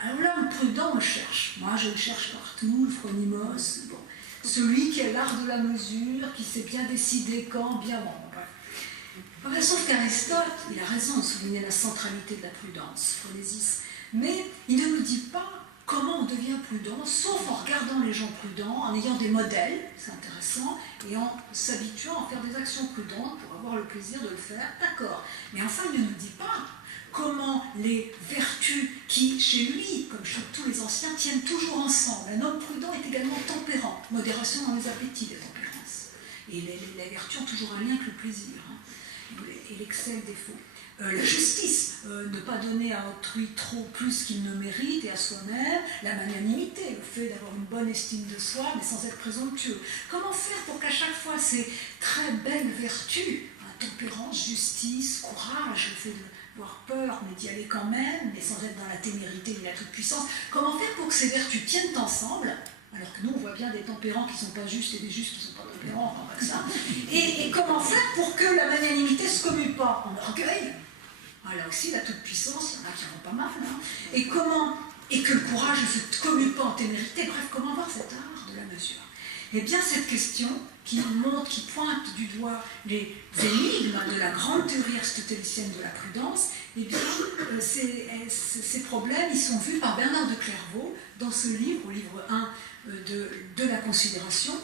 Alors l'homme prudent, on le cherche. Moi, je le cherche partout, le phronimos, bon. celui qui a l'art de la mesure, qui sait bien décider quand, bien bon. Bref. Sauf qu'Aristote, il a raison de souligner la centralité de la prudence, Phronésis, mais il ne nous dit pas comment on devient prudent, sauf en regardant les gens prudents, en ayant des modèles, c'est intéressant, et en s'habituant à faire des actions prudentes pour avoir le plaisir de le faire, d'accord. Mais enfin, il ne nous dit pas comment les vertus qui, chez lui, comme chez tous les anciens, tiennent toujours ensemble. Un homme prudent est également tempérant, modération dans les appétits des tempérances. Et les vertus ont toujours un lien avec le plaisir, hein, et l'excès le défaut. La justice, ne pas donner à autrui trop plus qu'il ne mérite et à soi-même, la magnanimité, le fait d'avoir une bonne estime de soi mais sans être présomptueux. Comment faire pour qu'à chaque fois ces très belles vertus, tempérance, justice, courage, le fait d'avoir peur mais d'y aller quand même, mais sans être dans la témérité ni la toute-puissance, comment faire pour que ces vertus tiennent ensemble, alors que nous on voit bien des tempérants qui ne sont pas justes et des justes qui ne sont pas tempérants, enfin pas que ça, et comment faire pour que la magnanimité ne se commue pas en orgueil? Là aussi, la toute-puissance, il y en a qui en ont pas mal. Hein. Et que le courage ne se commune pas en témérité. Bref, comment avoir cet art de la mesure? Eh bien, cette question qui montre, qui pointe du doigt les énigmes de la grande théorie aristotélicienne de la prudence, eh bien, ces problèmes, ils sont vus par Bernard de Clairvaux dans ce livre, au livre 1 de la Considération,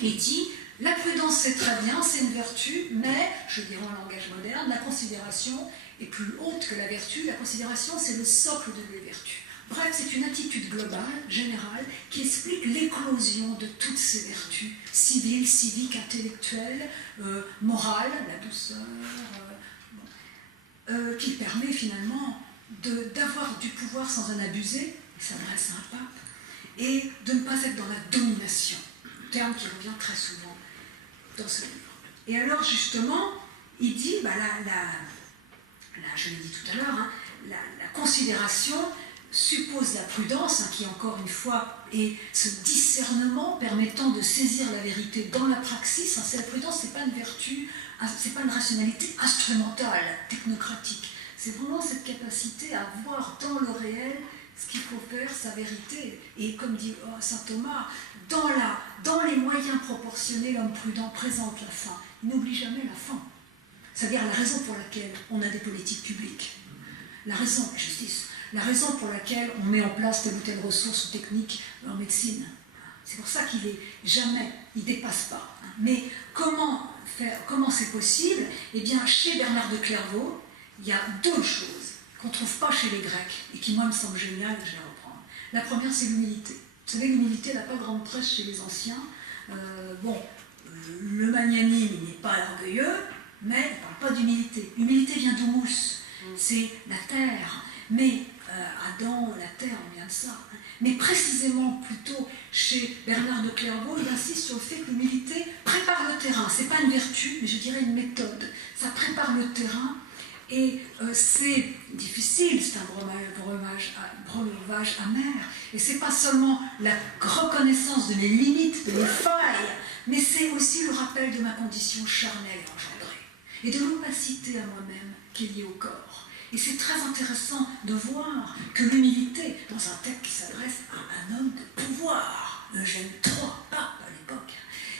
et dit: la prudence, c'est très bien, c'est une vertu, mais, je dirais en langage moderne, la considération est plus haute que la vertu. La considération, c'est le socle de les vertus. Bref, c'est une attitude globale, générale, qui explique l'éclosion de toutes ces vertus civiles, civiques, intellectuelles, morales, la douceur, qui permet finalement d'avoir du pouvoir sans en abuser, il s'adresse à un pape, et de ne pas être dans la domination, terme qui revient très souvent dans ce livre. Et alors justement, il dit, je l'ai dit tout à l'heure, hein, la considération suppose la prudence, hein, qui encore une fois est ce discernement permettant de saisir la vérité dans la praxis. Hein, c'est la prudence, c'est pas une vertu, c'est pas une rationalité instrumentale, technocratique. C'est vraiment cette capacité à voir dans le réel ce qu'il faut faire, sa vérité. Et comme dit saint Thomas, dans les moyens proportionnés, l'homme prudent présente la fin. Il n'oublie jamais la fin. C'est-à-dire la raison pour laquelle on a des politiques publiques. La raison, la justice. La raison pour laquelle on met en place telle ou telle ressource ou technique en médecine. C'est pour ça qu'il est jamais, il ne dépasse pas. Mais comment c'est possible? Eh bien, chez Bernard de Clairvaux, il y a deux choses qu'on ne trouve pas chez les Grecs et qui, moi, me semblent géniales, et je vais reprendre. La première, c'est l'humilité. Vous savez, l'humilité n'a pas grande presse chez les anciens. Le magnanime, il n'est pas orgueilleux, mais il ne parle pas d'humilité. L'humilité vient d'humus, c'est la terre. Mais Adam, la terre, on vient de ça. Mais précisément, plutôt, chez Bernard de Clairvaux, il insiste sur le fait que l'humilité prépare le terrain. Ce n'est pas une vertu, mais je dirais une méthode. Ça prépare le terrain. Et c'est difficile, c'est un breuvage amer. Et c'est pas seulement la reconnaissance de mes limites, de mes failles, mais c'est aussi le rappel de ma condition charnelle et engendrée, et de l'opacité à moi-même qui est liée au corps. Et c'est très intéressant de voir que l'humilité, dans un texte qui s'adresse à un homme de pouvoir, Eugène III, pape à l'époque,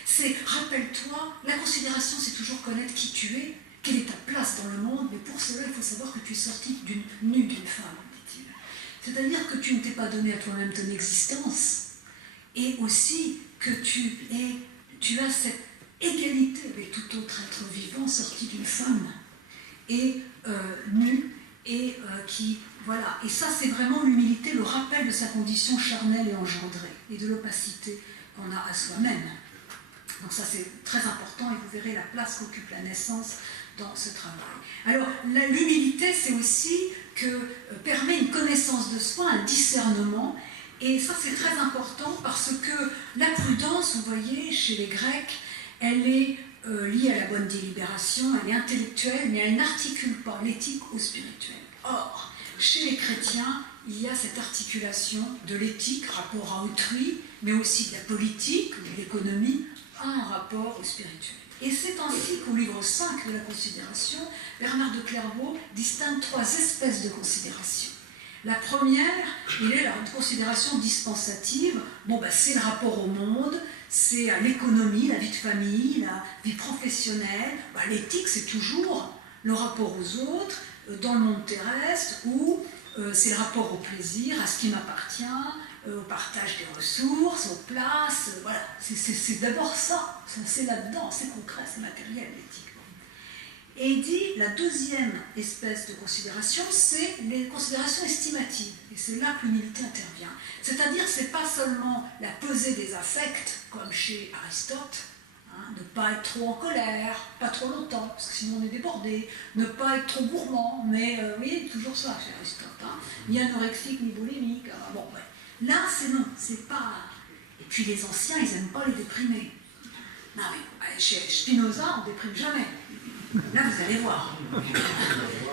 c'est, rappelle-toi, la considération, c'est toujours connaître qui tu es, quelle est ta place dans le monde, mais pour cela, il faut savoir que tu es sorti nue d'une femme, dit-il. C'est-à-dire que tu ne t'es pas donné à toi-même ton existence, et aussi que tu as cette égalité avec tout autre être vivant sorti d'une femme, et nue, et qui, voilà. Et ça, c'est vraiment l'humilité, le rappel de sa condition charnelle et engendrée, et de l'opacité qu'on a à soi-même. Donc ça, c'est très important, et vous verrez la place qu'occupe la naissance dans ce travail. Alors, l'humilité, c'est aussi que permet une connaissance de soi, un discernement, et ça, c'est très important parce que la prudence, vous voyez, chez les Grecs, elle est liée à la bonne délibération, elle est intellectuelle, mais elle n'articule pas l'éthique au spirituel. Or, chez les chrétiens, il y a cette articulation de l'éthique, rapport à autrui, mais aussi de la politique, de l'économie, à un rapport au spirituel. Et c'est ainsi qu'au livre 5 de la Considération, Bernard de Clairvaux distingue 3 espèces de considération. La première, il est la considération dispensative. C'est le rapport au monde, c'est l'économie, la vie de famille, la vie professionnelle. L'éthique, c'est toujours le rapport aux autres, dans le monde terrestre, ou c'est le rapport au plaisir, à ce qui m'appartient, au partage des ressources, aux places. Voilà, c'est d'abord ça, c'est là-dedans, c'est concret, c'est matériel, l'éthique. Et il dit, la deuxième espèce de considération, c'est les considérations estimatives. Et c'est là que l'humilité intervient. C'est-à-dire, c'est pas seulement la pesée des affects, comme chez Aristote, ne pas être trop en colère, pas trop longtemps, parce que sinon on est débordé, ne pas être trop gourmand, mais oui, toujours ça chez Aristote, ni anorexique, ni boulimique. Là, c'est non, c'est pas... Et puis les anciens, ils n'aiment pas les déprimés. Non, mais chez Spinoza, on ne déprime jamais. Là, vous allez voir.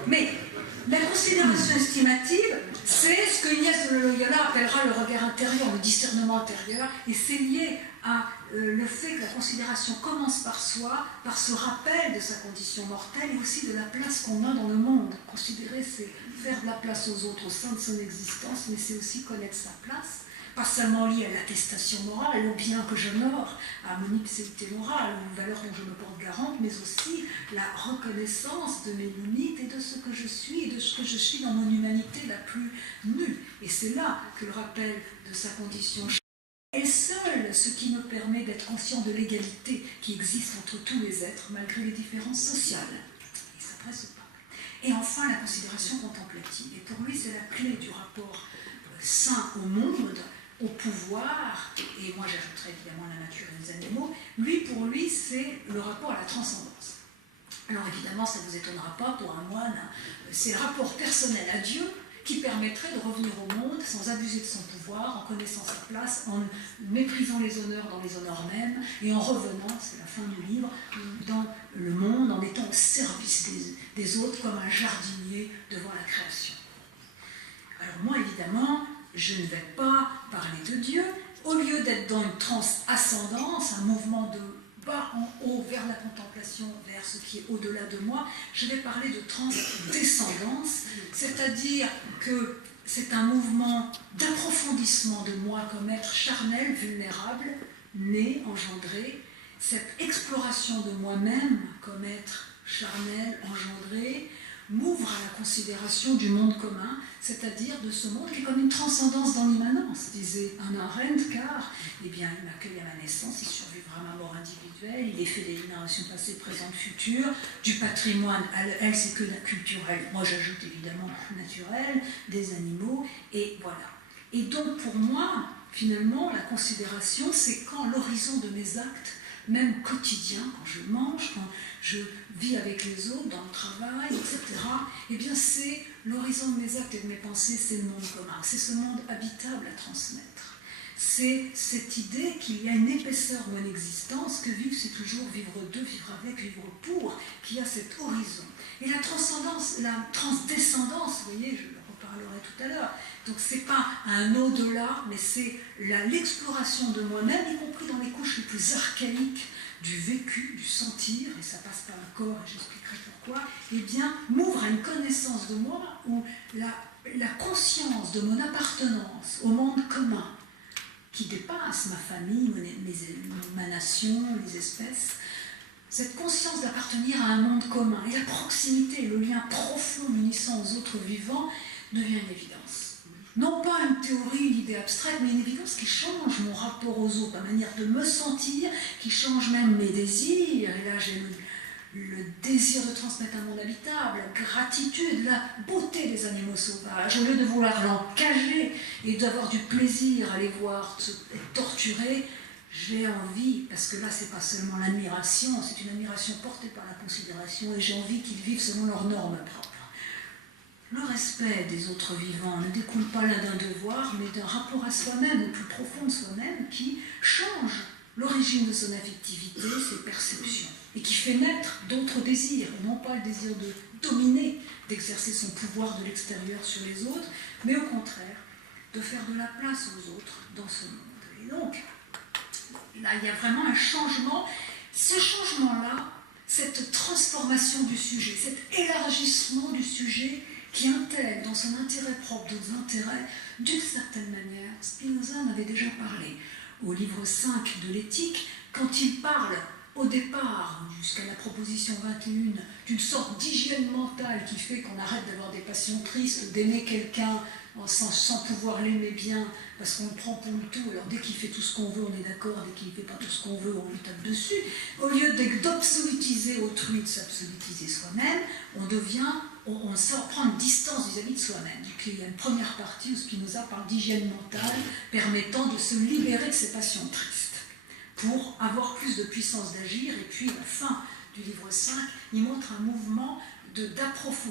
Mais la considération estimative, c'est ce que Ignace de Loyola appellera le regard intérieur, le discernement intérieur, et c'est lié à le fait que la considération commence par soi, par ce rappel de sa condition mortelle et aussi de la place qu'on a dans le monde. Considérer, c'est faire de la place aux autres au sein de son existence, mais c'est aussi connaître sa place. Pas seulement lié à l'attestation morale, au bien que j'honore, à mon ipséité morale, aux valeurs dont je me porte garante, mais aussi la reconnaissance de mes limites et de ce que je suis, et de ce que je suis dans mon humanité la plus nue. Et c'est là que le rappel de sa condition est seul ce qui me permet d'être conscient de l'égalité qui existe entre tous les êtres, malgré les différences sociales. Il s'adresse au pape. Et enfin, la considération contemplative. Et pour lui, c'est la clé du rapport sain au monde, au pouvoir, et moi j'ajouterais évidemment la nature et les animaux. Pour lui, c'est le rapport à la transcendance. Alors évidemment, ça ne vous étonnera pas, pour un moine, c'est le rapport personnel à Dieu qui permettrait de revenir au monde sans abuser de son pouvoir, en connaissant sa place, en méprisant les honneurs dans les honneurs mêmes, et en revenant, c'est la fin du livre, dans le monde, en étant au service des autres, comme un jardinier devant la création. Alors moi, évidemment, je ne vais pas parler de Dieu. Au lieu d'être dans une transascendance, un mouvement de bas en haut vers la contemplation, vers ce qui est au-delà de moi, je vais parler de transdescendance, c'est-à-dire que c'est un mouvement d'approfondissement de moi comme être charnel, vulnérable, né, engendré, cette exploration de moi-même comme être charnel, engendré, m'ouvre à la considération du monde commun, c'est-à-dire de ce monde qui est comme une transcendance dans l'immanence, disait Hannah Arendt, car il m'accueille à ma naissance, il survivra à ma mort individuelle, il est fait des générations passées, présentes, futures, du patrimoine, elle c'est que culturel, moi j'ajoute évidemment naturel, des animaux, et voilà. Et donc pour moi, finalement, la considération, c'est quand l'horizon de mes actes, même quotidien, quand je mange, quand je vis avec les autres, dans le travail, etc., eh bien c'est l'horizon de mes actes et de mes pensées, c'est le monde commun, c'est ce monde habitable à transmettre. C'est cette idée qu'il y a une épaisseur ou une existence, que vivre c'est toujours vivre de, vivre avec, vivre pour, qu'il y a cet horizon. Et la transcendance, la transdescendance, vous voyez, je le reparlerai tout à l'heure, donc c'est pas un au-delà, mais c'est l'exploration de moi-même, y compris dans les couches les plus archaïques du vécu, du sentir, et ça passe par le corps, et j'expliquerai pourquoi, eh bien, m'ouvre à une connaissance de moi où la conscience de mon appartenance au monde commun, qui dépasse ma famille, ma nation, les espèces, cette conscience d'appartenir à un monde commun, et la proximité, le lien profond unissant aux autres vivants, devient une évidence. Non pas une théorie, une idée abstraite, mais une évidence qui change mon rapport aux autres, ma manière de me sentir, qui change même mes désirs. Et là, j'ai le désir de transmettre un monde habitable, la gratitude, la beauté des animaux sauvages. Au lieu de vouloir l'encager et d'avoir du plaisir à les voir être torturés, j'ai envie, parce que là, c'est pas seulement l'admiration, c'est une admiration portée par la considération, et j'ai envie qu'ils vivent selon leurs normes propres. Le respect des autres vivants ne découle pas là d'un devoir, mais d'un rapport à soi-même, au plus profond de soi-même, qui change l'origine de son affectivité, ses perceptions, et qui fait naître d'autres désirs, non pas le désir de dominer, d'exercer son pouvoir de l'extérieur sur les autres, mais au contraire, de faire de la place aux autres dans ce monde. Et donc, là, il y a vraiment un changement. Ce changement-là, cette transformation du sujet, cet élargissement du sujet, qui intègre dans son intérêt propre d'autres intérêts, d'une certaine manière, Spinoza en avait déjà parlé. au livre 5 de l'éthique, quand il parle au départ, jusqu'à la proposition 21, d'une sorte d'hygiène mentale qui fait qu'on arrête d'avoir des passions tristes, d'aimer quelqu'un sans pouvoir l'aimer bien, parce qu'on le prend pour le tout, alors dès qu'il fait tout ce qu'on veut, on est d'accord, dès qu'il ne fait pas tout ce qu'on veut, on lui tape dessus. Au lieu d'absolutiser autrui, de s'absolutiser soi-même, on sort prendre distance vis-à-vis de soi-même. Donc il y a une première partie où Spinoza parle d'hygiène mentale, permettant de se libérer de ses passions tristes, pour avoir plus de puissance d'agir. Et puis, à la fin du livre 5, il montre un mouvement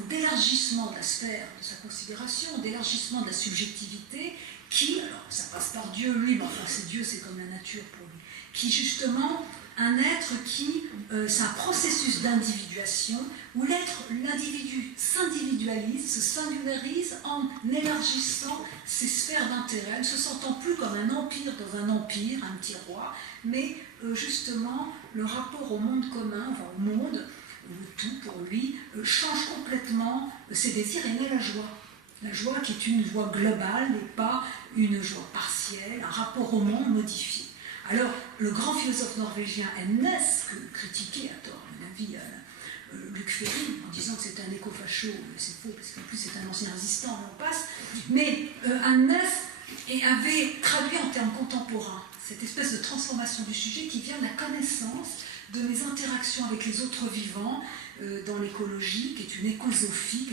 d'élargissement de la sphère de sa considération, d'élargissement de la subjectivité, qui, alors ça passe par Dieu lui, mais enfin c'est Dieu, c'est comme la nature pour lui, qui justement, un être qui, c'est un processus d'individuation, où l'individu s'individualise, se singularise en élargissant ses sphères d'intérêt, ne se sentant plus comme un empire dans un empire, un petit roi, mais justement le rapport au monde commun, enfin au monde, le tout pour lui, change complètement ses désirs et met la joie. La joie qui est une joie globale et pas une joie partielle, un rapport au monde modifié. Alors, le grand philosophe norvégien Hennes, que critiquait à tort, à mon avis, Luc Ferry, en disant que c'était un éco-facho, c'est faux, parce qu'en plus c'est un ancien résistant, on passe, mais Hennes avait traduit en termes contemporains cette espèce de transformation du sujet qui vient de la connaissance de mes interactions avec les autres vivants dans l'écologie, qui est une écosophie,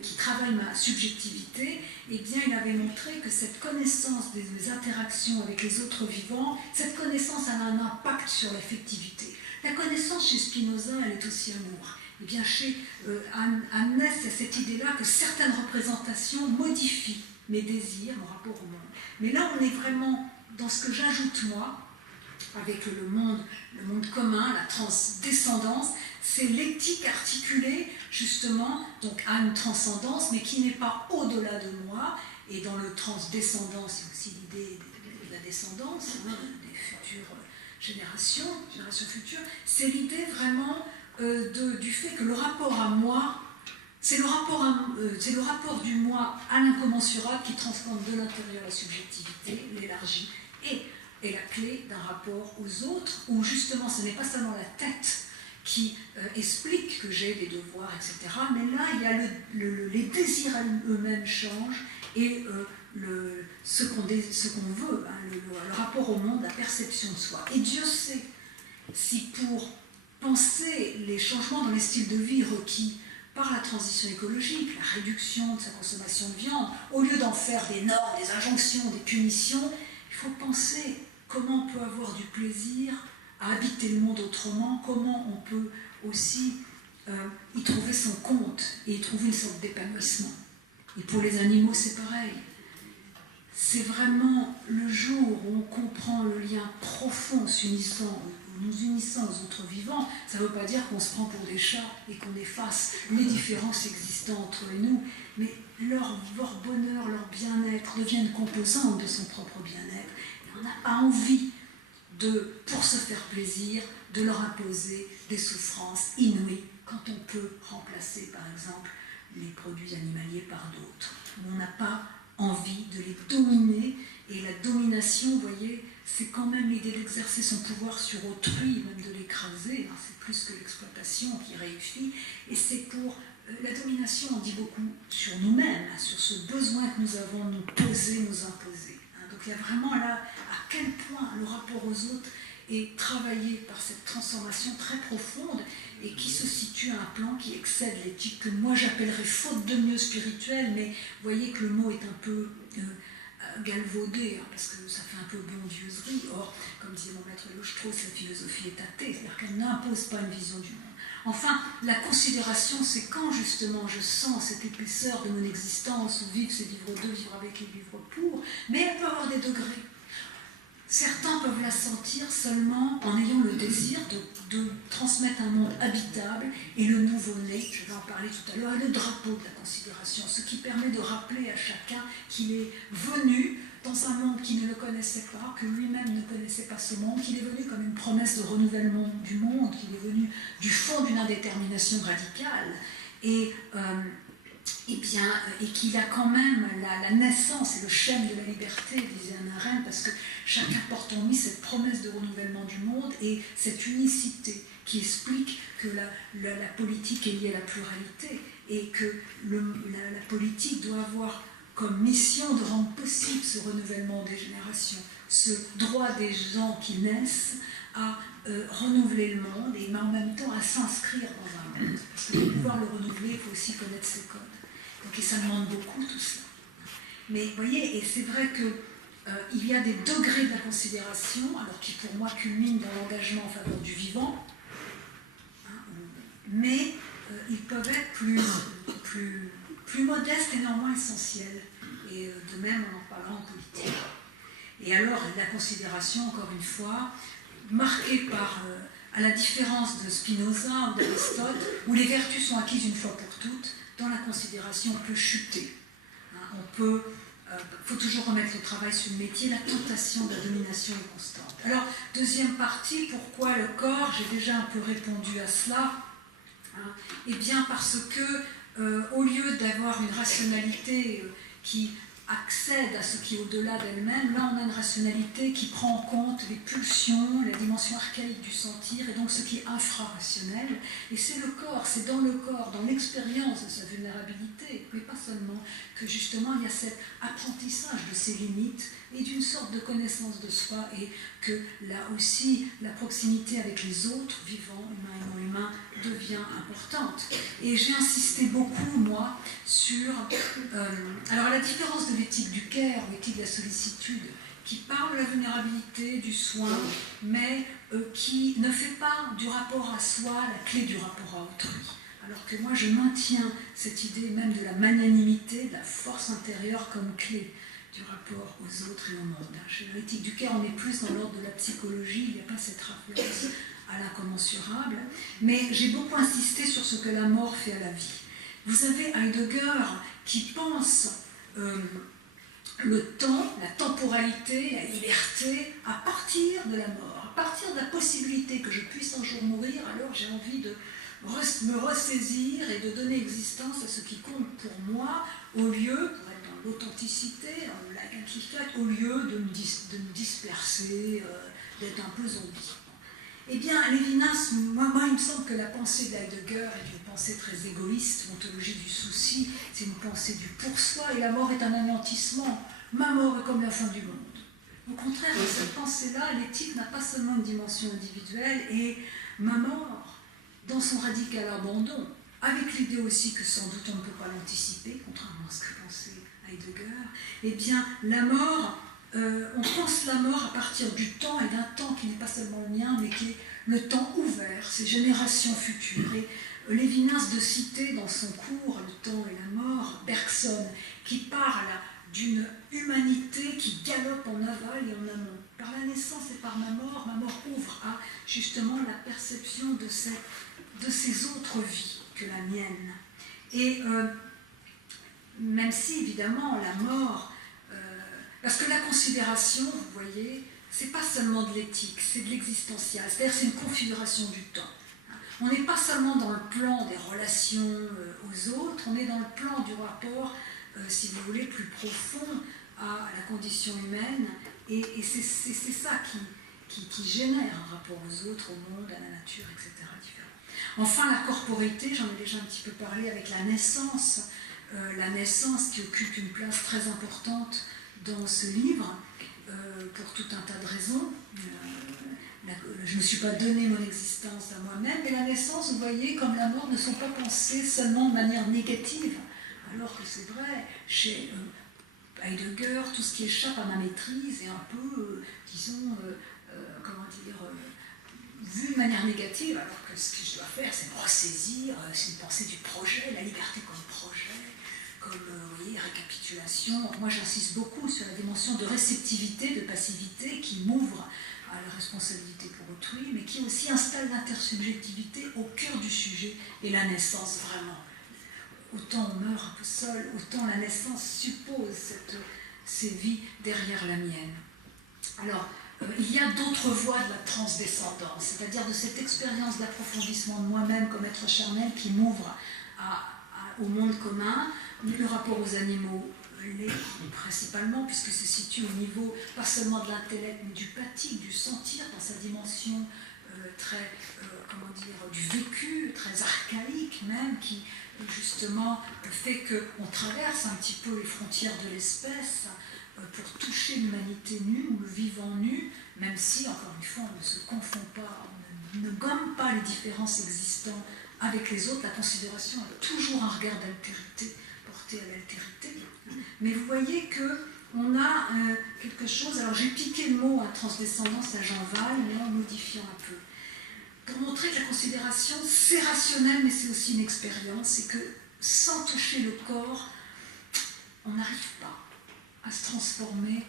qui travaille ma subjectivité. Et bien il avait montré que cette connaissance des interactions avec les autres vivants, cette connaissance a un impact sur l'affectivité. La connaissance chez Spinoza, elle est aussi amour. Et bien chez Hennes, il y a cette idée-là que certaines représentations modifient mes désirs, mon rapport au monde. Mais là, on est vraiment dans ce que j'ajoute moi, avec le monde commun, la transdescendance, c'est l'éthique articulée justement donc à une transcendance, mais qui n'est pas au-delà de moi. Et dans le transdescendance, il y a aussi l'idée de la descendance, des futures générations futures. C'est l'idée vraiment du fait que le rapport à moi, c'est le rapport du moi à l'incommensurable qui transforme de l'intérieur la subjectivité, l'élargit, et est la clé d'un rapport aux autres, où justement ce n'est pas seulement la tête qui explique que j'ai des devoirs, etc. Mais là, il y a les désirs eux-mêmes changent, et ce qu'on veut, hein, le rapport au monde, la perception de soi. Et Dieu sait si pour penser les changements dans les styles de vie requis par la transition écologique, la réduction de sa consommation de viande, au lieu d'en faire des normes, des injonctions, des punitions, il faut penser comment on peut avoir du plaisir à habiter le monde autrement, comment on peut aussi y trouver son compte et y trouver une sorte d'épanouissement. Et pour les animaux, c'est pareil. C'est vraiment le jour où on comprend le lien profond nous unissant aux autres vivants. Ça ne veut pas dire qu'on se prend pour des chats et qu'on efface les différences existantes entre nous, mais leur bonheur, leur bien-être deviennent composantes de son propre bien-être. Et on n'a pas envie pour se faire plaisir, de leur imposer des souffrances inouïes quand on peut remplacer, par exemple, les produits animaliers par d'autres. On n'a pas envie de les dominer, et la domination, vous voyez, c'est quand même l'idée d'exercer son pouvoir sur autrui, même de l'écraser, hein, c'est plus que l'exploitation qui réussit, et c'est pour la domination, on dit beaucoup sur nous-mêmes, hein, sur ce besoin que nous avons de nous poser, nous imposer. Hein. Donc il y a vraiment là, à quel point le rapport aux autres est travaillé par cette transformation très profonde et qui se situe à un plan qui excède l'éthique que moi j'appellerais faute de mieux spirituelle, mais vous voyez que le mot est un peu galvaudé, hein, parce que ça fait un peu bondieuserie. Or, comme disait mon maître Loche-Strauss, la philosophie est athée, c'est-à-dire qu'elle n'impose pas une vision du monde. Enfin, la considération, c'est quand justement je sens cette épaisseur de mon existence, où vivre c'est vivre deux, vivre avec et vivre pour, mais elle peut avoir des degrés. Certains peuvent la sentir seulement en ayant le désir de transmettre un monde habitable, et le nouveau-né, je vais en parler tout à l'heure, est le drapeau de la considération, ce qui permet de rappeler à chacun qu'il est venu dans un monde qui ne le connaissait pas, que lui-même ne connaissait pas ce monde, qu'il est venu comme une promesse de renouvellement du monde, qu'il est venu du fond d'une indétermination radicale. Et et qu'il a quand même la naissance et le chêne de la liberté, disait Hannah Arendt, parce que chacun porte en lui cette promesse de renouvellement du monde et cette unicité qui explique que la politique est liée à la pluralité et que la politique doit avoir comme mission de rendre possible ce renouvellement des générations, ce droit des gens qui naissent à renouveler le monde et en même temps à s'inscrire dans un monde. Parce que pour pouvoir le renouveler, il faut aussi connaître ses codes. Donc ça demande beaucoup tout ça. Mais vous voyez, et c'est vrai qu'il y a des degrés de la considération, alors qui pour moi culminent dans l'engagement en faveur du vivant, hein, mais ils peuvent être plus modestes et néanmoins essentiels. Et de même, on en parlera en politique. Et alors, la considération, encore une fois, marquée par, à la différence de Spinoza ou d'Aristote, où les vertus sont acquises une fois pour toutes, dans la considération, on peut chuter. Hein, faut toujours remettre le travail sur le métier, la tentation de la domination est constante. Alors, deuxième partie, pourquoi le corps? J'ai déjà un peu répondu à cela. Hein, eh bien, parce que, au lieu d'avoir une rationalité qui accède à ce qui est au-delà d'elle-même, là on a une rationalité qui prend en compte les pulsions, la dimension archaïque du sentir, et donc ce qui est infrarationnel. Et c'est le corps, c'est dans le corps, dans l'expérience de sa vulnérabilité, mais pas seulement, que justement il y a cet apprentissage de ses limites et d'une sorte de connaissance de soi, et que là aussi la proximité avec les autres, vivants, humains et non humains, devient importante. Et j'ai insisté beaucoup, moi, sur... alors, à la différence de l'éthique du care, ou l'éthique de la sollicitude, qui parle de la vulnérabilité, du soin, mais qui ne fait pas du rapport à soi la clé du rapport à autrui. Alors que moi, je maintiens cette idée même de la magnanimité, de la force intérieure comme clé du rapport aux autres et au monde. Chez l'éthique du care, on est plus dans l'ordre de la psychologie, il n'y a pas cette référence à l'incommensurable, mais j'ai beaucoup insisté sur ce que la mort fait à la vie. Vous avez Heidegger qui pense le temps, la temporalité, la liberté à partir de la mort, à partir de la possibilité que je puisse un jour mourir, alors j'ai envie de me ressaisir et de donner existence à ce qui compte pour moi, au lieu, pour être dans l'authenticité, au lieu de me disperser, d'être un peu zombie. Eh bien, Lévinas, moi, il me semble que la pensée d'Heidegger est une pensée très égoïste, ontologie du souci, c'est une pensée du pour soi, et la mort est un anéantissement. Ma mort est comme la fin du monde. Au contraire, dans cette pensée-là, l'éthique n'a pas seulement une dimension individuelle, et ma mort, dans son radical abandon, avec l'idée aussi que sans doute on ne peut pas l'anticiper, contrairement à ce que pensait Heidegger, eh bien, la mort... on pense la mort à partir du temps, et d'un temps qui n'est pas seulement le mien, mais qui est le temps ouvert, ces générations futures. Et Lévinas de citer dans son cours « Le temps et la mort » Bergson, qui parle d'une humanité qui galope en aval et en amont. Par la naissance et par ma mort ouvre à justement la perception de ces autres vies que la mienne. Et même si, évidemment, la mort... parce que la considération, vous voyez, c'est pas seulement de l'éthique, c'est de l'existentiel, c'est-à-dire c'est une configuration du temps. On n'est pas seulement dans le plan des relations aux autres, on est dans le plan du rapport, si vous voulez, plus profond à la condition humaine, et c'est ça qui génère un rapport aux autres, au monde, à la nature, etc. différent. Enfin, la corporéité, j'en ai déjà un petit peu parlé avec la naissance qui occupe une place très importante dans ce livre, pour tout un tas de raisons. Je ne me suis pas donné mon existence à moi-même, mais la naissance, vous voyez, comme la mort, ne sont pas pensées seulement de manière négative, alors que c'est vrai, chez Heidegger, tout ce qui échappe à ma maîtrise est un peu, disons, vu de manière négative, alors que ce que je dois faire, c'est me ressaisir, c'est une pensée du projet, la liberté comme projet, comme, vous voyez, récapitulation. Moi, j'insiste beaucoup sur la dimension de réceptivité, de passivité, qui m'ouvre à la responsabilité pour autrui, mais qui aussi installe l'intersubjectivité au cœur du sujet, et la naissance, vraiment. Autant on meurt un peu seul, autant la naissance suppose ces vies derrière la mienne. Alors, il y a d'autres voies de la transdescendance, c'est-à-dire de cette expérience d'approfondissement de moi-même comme être charnel qui m'ouvre à au monde commun, le rapport aux animaux l'est principalement, puisque se situe au niveau pas seulement de l'intellect, mais du pathique, du sentir, dans sa dimension très, du vécu, très archaïque même, qui justement fait qu'on traverse un petit peu les frontières de l'espèce pour toucher l'humanité nue ou le vivant nu, même si, encore une fois, on ne se confond pas, on ne gomme pas les différences existantes avec les autres. La considération a toujours un regard d'altérité porté à l'altérité. Mais vous voyez qu'on a quelque chose, alors j'ai piqué le mot transdescendance à Jean Val, mais en modifiant un peu, pour montrer que la considération, c'est rationnel, mais c'est aussi une expérience, et que sans toucher le corps, on n'arrive pas à se transformer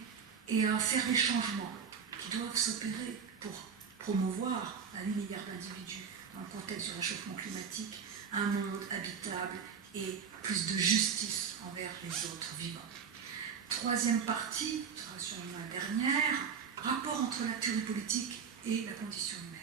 et à faire les changements qui doivent s'opérer pour promouvoir à l'univers d'individus, dans le contexte du réchauffement climatique, un monde habitable et plus de justice envers les autres vivants. Troisième partie, ce sera sur la dernière, rapport entre la théorie politique et la condition humaine.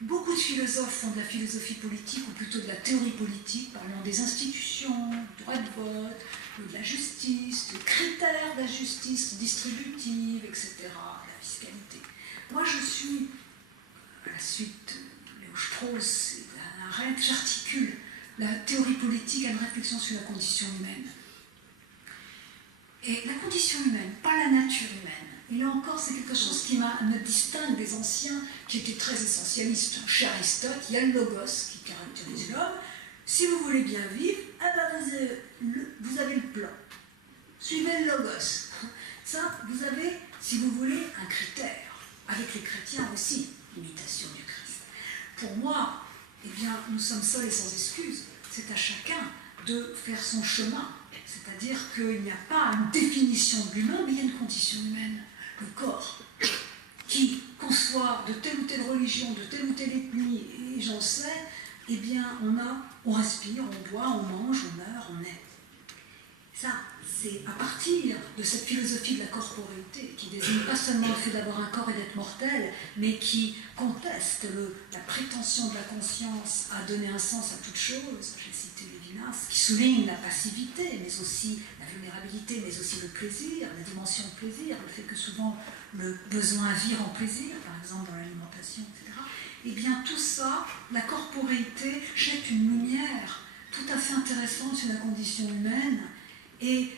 Beaucoup de philosophes font de la philosophie politique, ou plutôt de la théorie politique, parlant des institutions, du droit de vote, de la justice, des critères de la justice distributive, etc., de la fiscalité. Moi, je suis, à la suite de Léo Strauss et d'Hannah Arendt, j'articule la théorie politique à une réflexion sur la condition humaine. Et la condition humaine, pas la nature humaine. Et là encore, c'est quelque chose qui me distingue des anciens qui étaient très essentialistes. Chez Aristote, il y a le logos qui caractérise l'homme. Si vous voulez bien vivre, vous avez le plan. Suivez le logos. Ça, vous avez, si vous voulez, un critère. Avec les chrétiens aussi, l'imitation du Christ. Pour moi, eh bien, nous sommes seuls et sans excuse. C'est à chacun de faire son chemin. C'est-à-dire qu'il n'y a pas une définition de l'humain, mais il y a une condition humaine. Le corps, qui, qu'on soit de telle ou telle religion, de telle ou telle ethnie, et j'en sais, eh bien, on respire, on boit, on mange, on meurt, on est. Ça, c'est à partir de cette philosophie de la corporéité, qui désigne pas seulement le fait d'avoir un corps et d'être mortel, mais qui conteste la prétention de la conscience à donner un sens à toute chose, j'ai cité Lévinas, qui souligne la passivité, mais aussi la vulnérabilité, mais aussi le plaisir, la dimension de plaisir, le fait que souvent le besoin vire en plaisir, par exemple dans l'alimentation, etc. Eh bien, tout ça, la corporéité jette une lumière tout à fait intéressante sur la condition humaine, et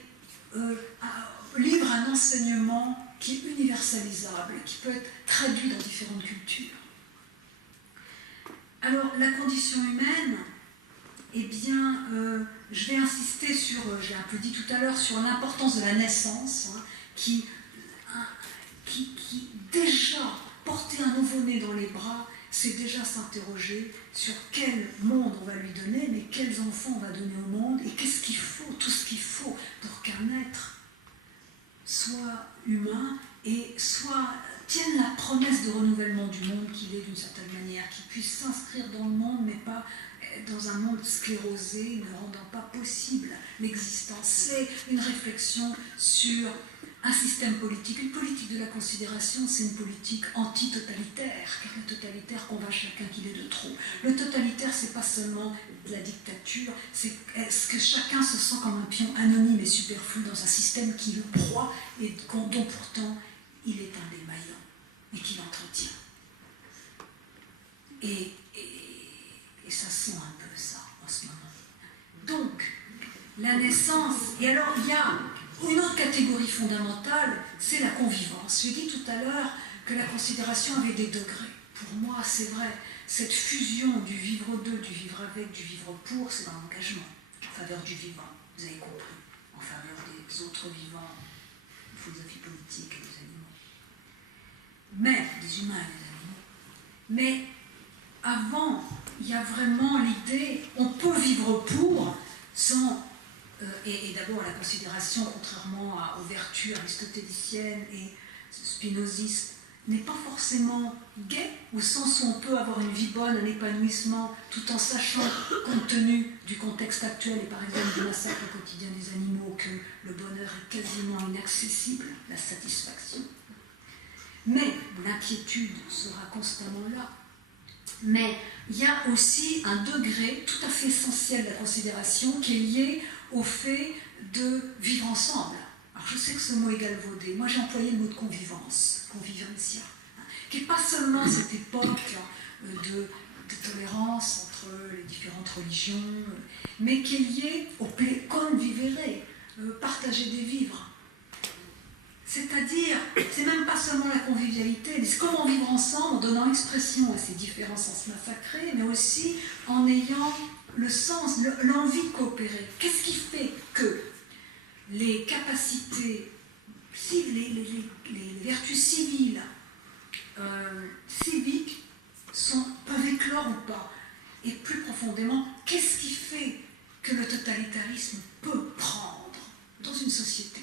livre un enseignement qui est universalisable, qui peut être traduit dans différentes cultures. Alors, la condition humaine, eh bien, je vais insister sur, j'ai un peu dit tout à l'heure, sur l'importance de la naissance, qui déjà, porter un nouveau-né dans les bras, c'est déjà s'interroger sur quel monde on va lui donner, mais quels enfants on va donner au monde, et qu'est-ce qu'il faut, tout ce qu'il faut pour qu'un être soit humain et tienne la promesse de renouvellement du monde qu'il est d'une certaine manière, qu'il puisse s'inscrire dans le monde, mais pas dans un monde sclérosé, ne rendant pas possible l'existence. C'est une réflexion sur un système politique. Une politique de la considération, c'est une politique anti-totalitaire. Le totalitaire convainc chacun qu'il est de trop. Le totalitaire, c'est pas seulement de la dictature, c'est est-ce que chacun se sent comme un pion anonyme et superflu dans un système qui le proie et dont pourtant il est un démaillant et qui l'entretient. Et ça sent un peu ça en ce moment. Donc, la naissance, et alors il y a une autre catégorie fondamentale, c'est la convivance. J'ai dit tout à l'heure que la considération avait des degrés. Pour moi, c'est vrai, cette fusion du vivre de, du vivre avec, du vivre pour, c'est dans l'engagement en faveur du vivant, vous avez compris, en faveur des autres vivants, de philosophie politique et des animaux. Mais, des humains et des animaux. Mais avant, il y a vraiment l'idée, on peut vivre pour, sans... Et d'abord, la considération, contrairement aux vertus aristotéliciennes et spinozistes, n'est pas forcément gaie, au sens où on peut avoir une vie bonne, un épanouissement, tout en sachant, compte tenu du contexte actuel, et par exemple du massacre quotidien des animaux, que le bonheur est quasiment inaccessible, la satisfaction. Mais l'inquiétude sera constamment là. Mais il y a aussi un degré tout à fait essentiel de la considération qui est lié au fait de vivre ensemble. Alors je sais que ce mot est galvaudé. Moi j'ai employé le mot de convivence, convivencia, qui n'est pas seulement cette époque de tolérance entre les différentes religions, mais qui est liée au convivere, partager des vivres. C'est-à-dire, c'est même pas seulement la convivialité, mais c'est comment vivre ensemble en donnant expression à ces différents sens massacrés, mais aussi en ayant le sens, l'envie de coopérer. Qu'est-ce qui fait que les capacités, les vertus civiles, civiques, peuvent éclore ou pas? Et plus profondément, qu'est-ce qui fait que le totalitarisme peut prendre dans une société?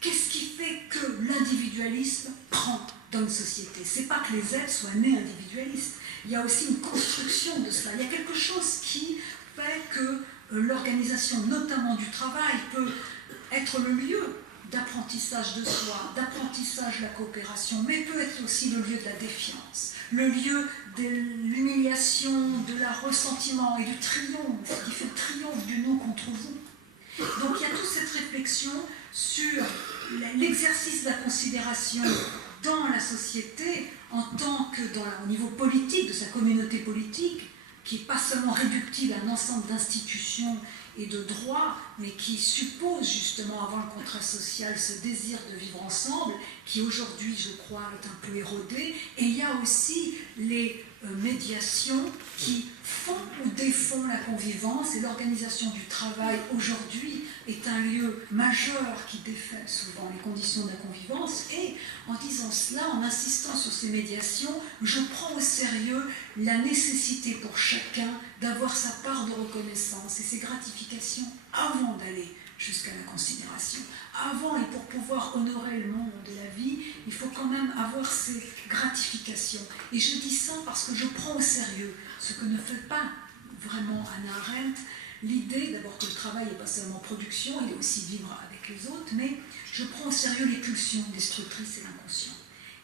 Qu'est-ce qui fait que l'individualisme prend dans une société? C'est pas que les êtres soient nés individualistes. Il y a aussi une construction de cela. Il y a quelque chose qui fait que l'organisation, notamment du travail, peut être le lieu d'apprentissage de soi, d'apprentissage de la coopération, mais peut être aussi le lieu de la défiance, le lieu de l'humiliation, de la ressentiment et du triomphe, qui fait le triomphe du nous contre vous. Donc il y a toute cette réflexion sur l'exercice de la considération dans la société en tant que au niveau politique, de sa communauté politique, qui n'est pas seulement réductible à un ensemble d'institutions et de droits, mais qui suppose justement avant le contrat social ce désir de vivre ensemble, qui aujourd'hui, je crois, est un peu érodé. Et il y a aussi les médiations qui font ou défont la convivence, et l'organisation du travail aujourd'hui est un lieu majeur qui défait souvent les conditions de la convivence. Et en disant cela, en insistant sur ces médiations, je prends au sérieux la nécessité pour chacun d'avoir sa part de reconnaissance et ses gratifications avant d'aller jusqu'à la considération. Avant, et pour pouvoir honorer le monde de la vie, il faut quand même avoir ces gratifications. Et je dis ça parce que je prends au sérieux ce que ne fait pas vraiment Hannah Arendt, l'idée d'abord que le travail n'est pas seulement production, il est aussi vivre avec les autres, mais je prends au sérieux les pulsions destructrices et l'inconscient.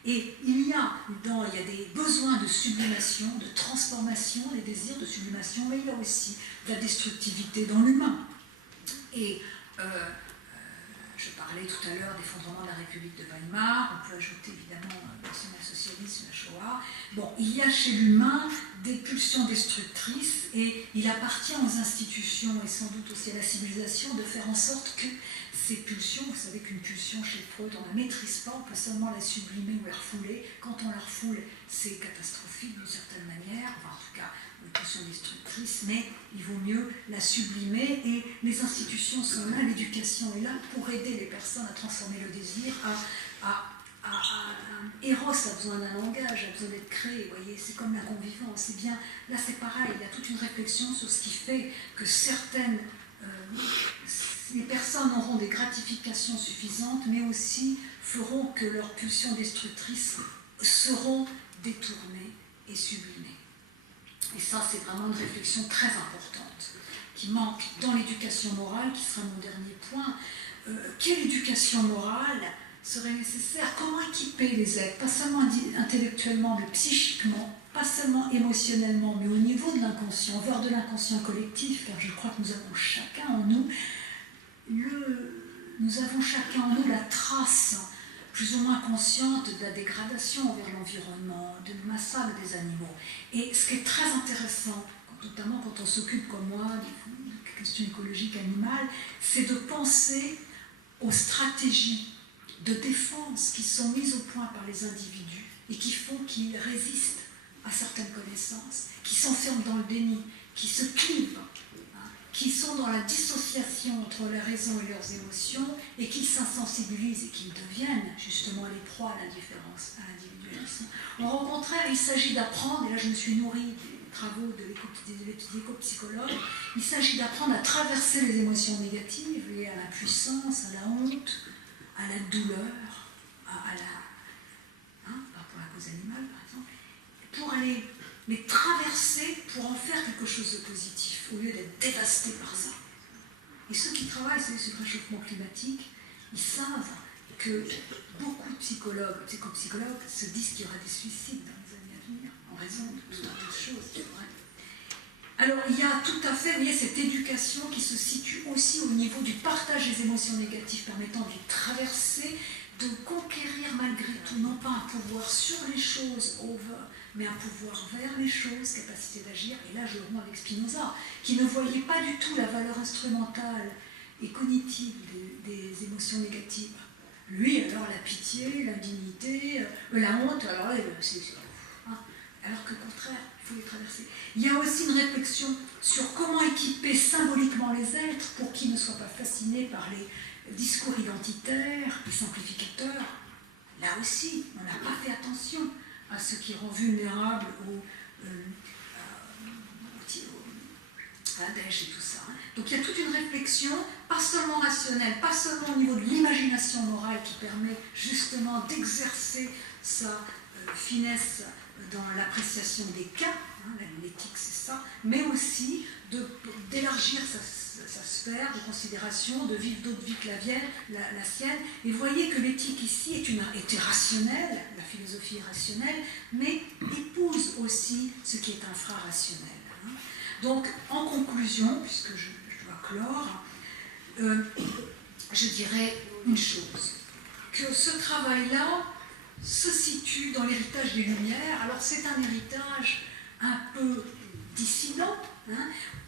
Et il y a des besoins de sublimation, de transformation, des désirs de sublimation, mais il y a aussi de la destructivité dans l'humain. Et je parlais tout à l'heure d'effondrement de la République de Weimar, on peut ajouter évidemment le national-socialisme, la Shoah. Bon, il y a chez l'humain des pulsions destructrices et il appartient aux institutions et sans doute aussi à la civilisation de faire en sorte que ces pulsions, vous savez qu'une pulsion chez Freud, on ne la maîtrise pas, on peut seulement la sublimer ou la refouler. Quand on la refoule, c'est catastrophique d'une certaine manière, enfin en tout cas une pulsion destructrice, mais il vaut mieux la sublimer et les institutions sont là, l'éducation est là pour aider les personnes à transformer le désir, Eros a besoin d'un langage, a besoin d'être créé, vous voyez, c'est comme la convivence, c'est bien, là c'est pareil, il y a toute une réflexion sur ce qui fait que certaines les personnes auront des gratifications suffisantes, mais aussi feront que leurs pulsions destructrices seront détournées et sublimées. Et ça, c'est vraiment une réflexion très importante, qui manque dans l'éducation morale, qui sera mon dernier point. Quelle éducation morale serait nécessaire? Comment équiper les êtres, pas seulement intellectuellement, mais psychiquement, pas seulement émotionnellement, mais au niveau de l'inconscient, voire de l'inconscient collectif, car je crois que nous avons chacun en nous la trace plus ou moins consciente de la dégradation envers l'environnement, du massacre des animaux. Et ce qui est très intéressant, notamment quand on s'occupe comme moi des questions écologiques animales, c'est de penser aux stratégies de défense qui sont mises au point par les individus et qui font qu'ils résistent à certaines connaissances, qui s'enferment dans le déni, qui se clivent, qui sont dans la dissociation entre la raison et leurs émotions, et qui s'insensibilisent et qui deviennent justement les proies à l'indifférence, à l'individualisme. Or, au contraire, il s'agit d'apprendre, et là je me suis nourrie des travaux des éco-psychologues, il s'agit d'apprendre à traverser les émotions négatives liées à l'impuissance, à la honte, à la douleur, par rapport à la cause animale par exemple, pour aller les traverser pour en faire quelque chose de positif, au lieu d'être dévastés par ça. Et ceux qui travaillent sur le réchauffement climatique, ils savent que beaucoup de psychologues, psychopsychologues se disent qu'il y aura des suicides dans les années à venir, en raison de tout un tas de choses. Alors, il y a tout à fait, vous voyez, cette éducation qui se situe aussi au niveau du partage des émotions négatives, permettant de les traverser, de conquérir malgré tout, non pas un pouvoir sur les choses, over, mais un pouvoir vers les choses, capacité d'agir. Et là, je reviens avec Spinoza, qui ne voyait pas du tout la valeur instrumentale et cognitive des émotions négatives. Lui, alors, la pitié, l'indignité, la honte, alors là, alors qu'au contraire, il faut les traverser. Il y a aussi une réflexion sur comment équiper symboliquement les êtres pour qu'ils ne soient pas fascinés par les discours identitaires et simplificateurs. Là aussi, on n'a pas fait attention à ce qui rend vulnérable à Daesh et tout ça. Donc il y a toute une réflexion, pas seulement rationnelle, pas seulement au niveau de l'imagination morale qui permet justement d'exercer sa finesse dans l'appréciation des cas, l'éthique c'est ça, mais aussi d'élargir sa sphère de considération, de vivre d'autres vies que la sienne. Et vous voyez que l'éthique ici était rationnelle, la philosophie est rationnelle, mais épouse aussi ce qui est infrarationnel. Donc, en conclusion, puisque je dois clore, je dirais une chose, que ce travail-là se situe dans l'héritage des Lumières. Alors, c'est un héritage un peu dissident,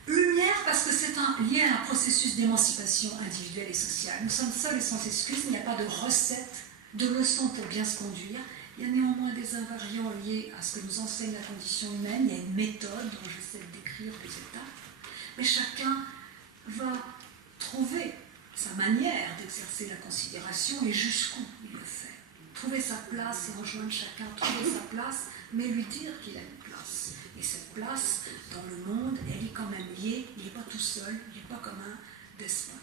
Lumière parce que c'est lié à un processus d'émancipation individuelle et sociale. Nous sommes seuls et sans excuse, il n'y a pas de recette, de leçon pour bien se conduire. Il y a néanmoins des invariants liés à ce que nous enseigne la condition humaine, il y a une méthode dont j'essaie de décrire les étapes, mais chacun va trouver sa manière d'exercer la considération et jusqu'où il le fait. Trouver sa place et rejoindre chacun, trouver sa place, mais lui dire qu'il a une place. Et cette place, dans le monde, elle est quand même liée, il n'est pas tout seul, il n'est pas comme un despote.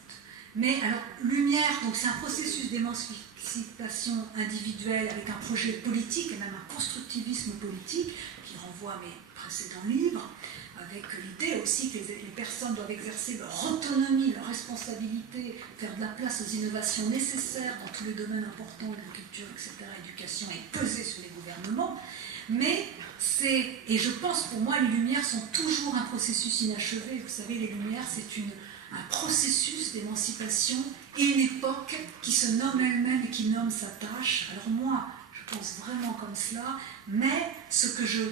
Mais alors, Lumière, donc c'est un processus d'émancipation individuelle avec un projet politique et même un constructivisme politique qui renvoie à mes précédents livres, avec l'idée aussi que les personnes doivent exercer leur autonomie, leur responsabilité, faire de la place aux innovations nécessaires dans tous les domaines importants, l'agriculture, etc., éducation, et peser sur les gouvernements. Mais et je pense, pour moi, les Lumières sont toujours un processus inachevé. Vous savez, les Lumières, c'est un processus d'émancipation et une époque qui se nomme elle-même et qui nomme sa tâche. Alors moi, je pense vraiment comme cela, mais ce que je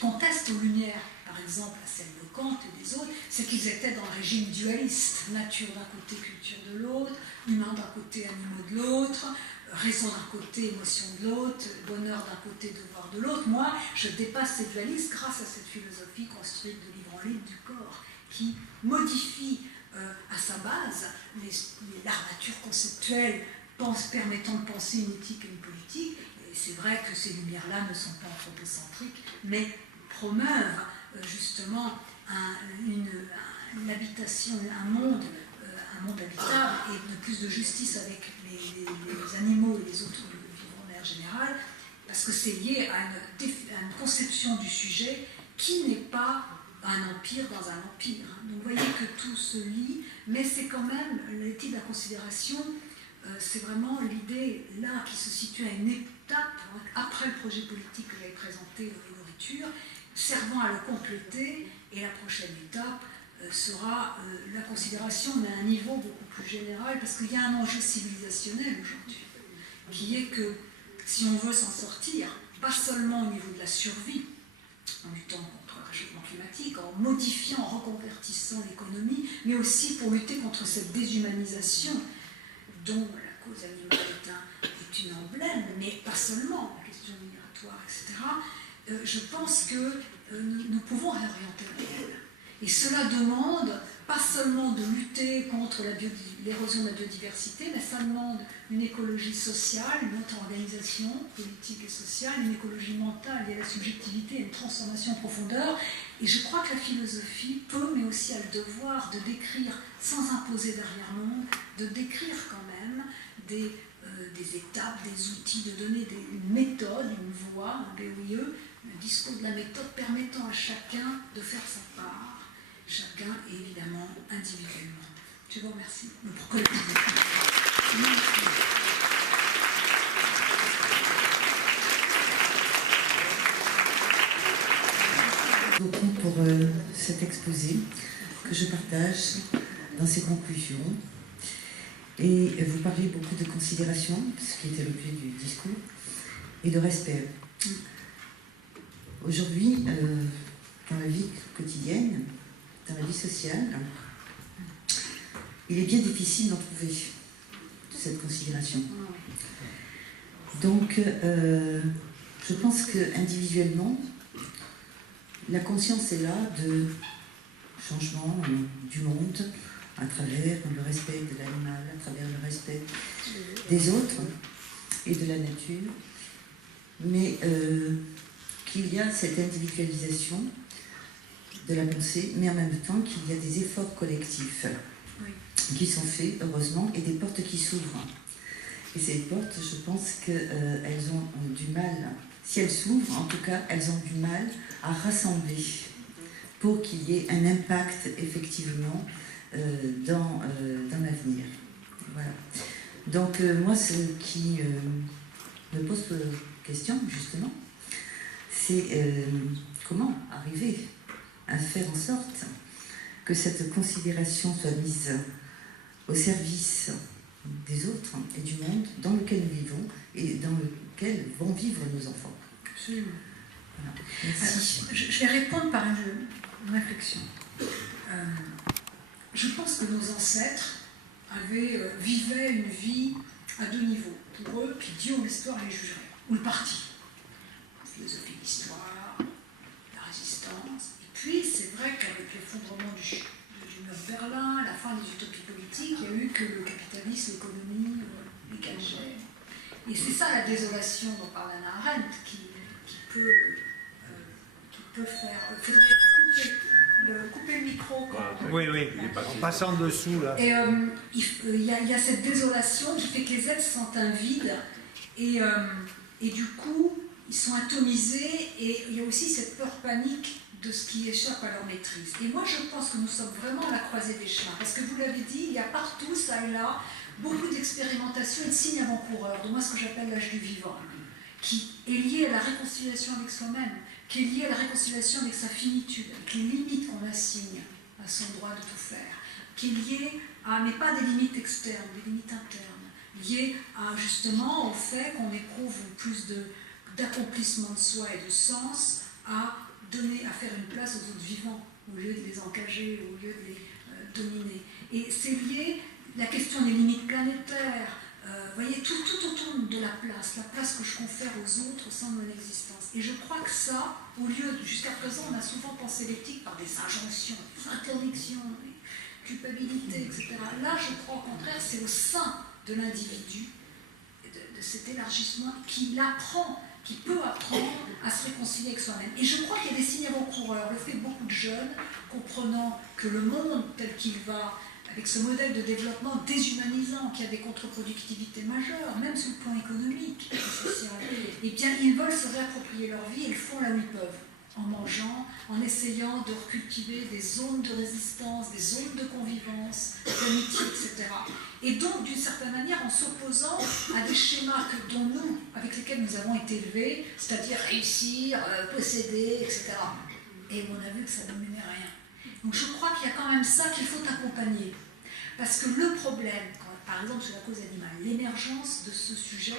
conteste aux Lumières, par exemple à celle de Kant et des autres, c'est qu'ils étaient dans le régime dualiste, nature d'un côté, culture de l'autre, humain d'un côté, animaux de l'autre, raison d'un côté, émotion de l'autre, bonheur d'un côté, devoir de l'autre. Moi, je dépasse ces dualistes grâce à cette philosophie construite de livre en livre du corps, qui modifie à sa base l'armature conceptuelle permettant de penser une éthique et une politique. Et c'est vrai que ces lumières-là ne sont pas anthropocentriques, mais promeuvent justement une habitation, un monde habitable et de plus de justice avec les animaux et les autres vivants en général, parce que c'est lié à une conception du sujet qui n'est pas un empire dans un empire. Donc vous voyez que tout se lie, mais c'est quand même l'éthique de la considération, c'est vraiment l'idée là qui se situe à une étape après le projet politique que j'avais présenté, Nourriture, servant à le compléter, et la prochaine étape sera la considération, mais à un niveau beaucoup plus général, parce qu'il y a un enjeu civilisationnel aujourd'hui, qui est que si on veut s'en sortir, pas seulement au niveau de la survie, en luttant contre le réchauffement climatique, en modifiant, en reconvertissant l'économie, mais aussi pour lutter contre cette déshumanisation dont la cause animale est une emblème, mais pas seulement, la question migratoire, etc. Je pense que nous pouvons réorienter le réel. Et cela demande pas seulement de lutter contre l'érosion de la biodiversité, mais ça demande une écologie sociale, une autre organisation politique et sociale, une écologie mentale et à la subjectivité, une transformation en profondeur. Et je crois que la philosophie peut, mais aussi a le devoir de décrire, sans imposer d'arrière-monde, de décrire quand même des étapes, des outils, de donner une méthode, une voie, un BOIE, un discours de la méthode permettant à chacun de faire sa part. Chacun et évidemment individuellement. Je vous remercie. beaucoup pour cet exposé que je partage dans ses conclusions. Et vous parlez beaucoup de considération, ce qui était l'objet du discours, et de respect. Aujourd'hui, dans la vie quotidienne, dans la vie sociale, il est bien difficile d'en trouver cette considération. Donc, je pense qu'individuellement, la conscience est là de changement du monde à travers le respect de l'animal, à travers le respect des autres et de la nature, mais qu'il y a cette individualisation de la pensée, mais en même temps qu'il y a des efforts collectifs qui sont faits, heureusement, et des portes qui s'ouvrent. Et ces portes, je pense qu'elles ont du mal, si elles s'ouvrent, en tout cas, elles ont du mal à rassembler pour qu'il y ait un impact, effectivement, dans l'avenir. Voilà. Donc, moi, ce qui me pose question, justement, c'est comment arriver à faire en sorte que cette considération soit mise au service des autres et du monde dans lequel nous vivons et dans lequel vont vivre nos enfants. Absolument. Voilà. Merci. Je vais répondre par une réflexion. Je pense que nos ancêtres vivaient une vie à deux niveaux. Pour eux, puis Dieu ou l'histoire les jugerait, ou le parti. La philosophie de l'histoire, la résistance. Et puis, c'est vrai qu'avec l'effondrement du mur de Berlin, la fin des utopies politiques, il n'y a eu que le capitalisme, l'économie, les gadgets. Et c'est ça la désolation dont parle Hannah Arendt, qui peut faire... Il faudrait couper le micro. Oui, en passant dessous, là. Et il y a cette désolation qui fait que les êtres sentent un vide, et du coup, ils sont atomisés, et il y a aussi cette peur panique de ce qui échappe à leur maîtrise. Et moi, je pense que nous sommes vraiment à la croisée des chemins, parce que vous l'avez dit, il y a partout, ça et là, beaucoup d'expérimentation et de signes avant-coureurs, de moi ce que j'appelle l'âge du vivant, qui est lié à la réconciliation avec soi-même, qui est lié à la réconciliation avec sa finitude, avec les limites qu'on assigne à son droit de tout faire, qui est lié à, mais pas des limites externes, des limites internes, liées à justement au fait qu'on éprouve plus d'accomplissement de soi et de sens à faire une place aux autres vivants, au lieu de les encager, au lieu de les dominer. Et c'est lié la question des limites planétaires, vous voyez, tout autour de la place que je confère aux autres au sein de mon existence. Et je crois que ça, au lieu, jusqu'à présent, on a souvent pensé l'éthique par des injonctions, des interdictions, des culpabilités, etc. Là, je crois au contraire, c'est au sein de l'individu, de cet élargissement, qui peut apprendre à se réconcilier avec soi-même. Et je crois qu'il y a des signes avant-coureurs. Le fait que beaucoup de jeunes, comprenant que le monde tel qu'il va, avec ce modèle de développement déshumanisant qui a des contre-productivités majeures, même sur le plan économique et social, eh bien, ils veulent se réapproprier leur vie et le font là où ils peuvent, en mangeant, en essayant de recultiver des zones de résistance, des zones de convivence, d'amitié, etc. Et donc, d'une certaine manière, en s'opposant à des schémas avec lesquels nous avons été élevés, c'est-à-dire réussir, posséder, etc. Et on a vu que ça ne menait à rien. Donc je crois qu'il y a quand même ça qu'il faut accompagner. Parce que le problème, par exemple sur la cause animale, l'émergence de ce sujet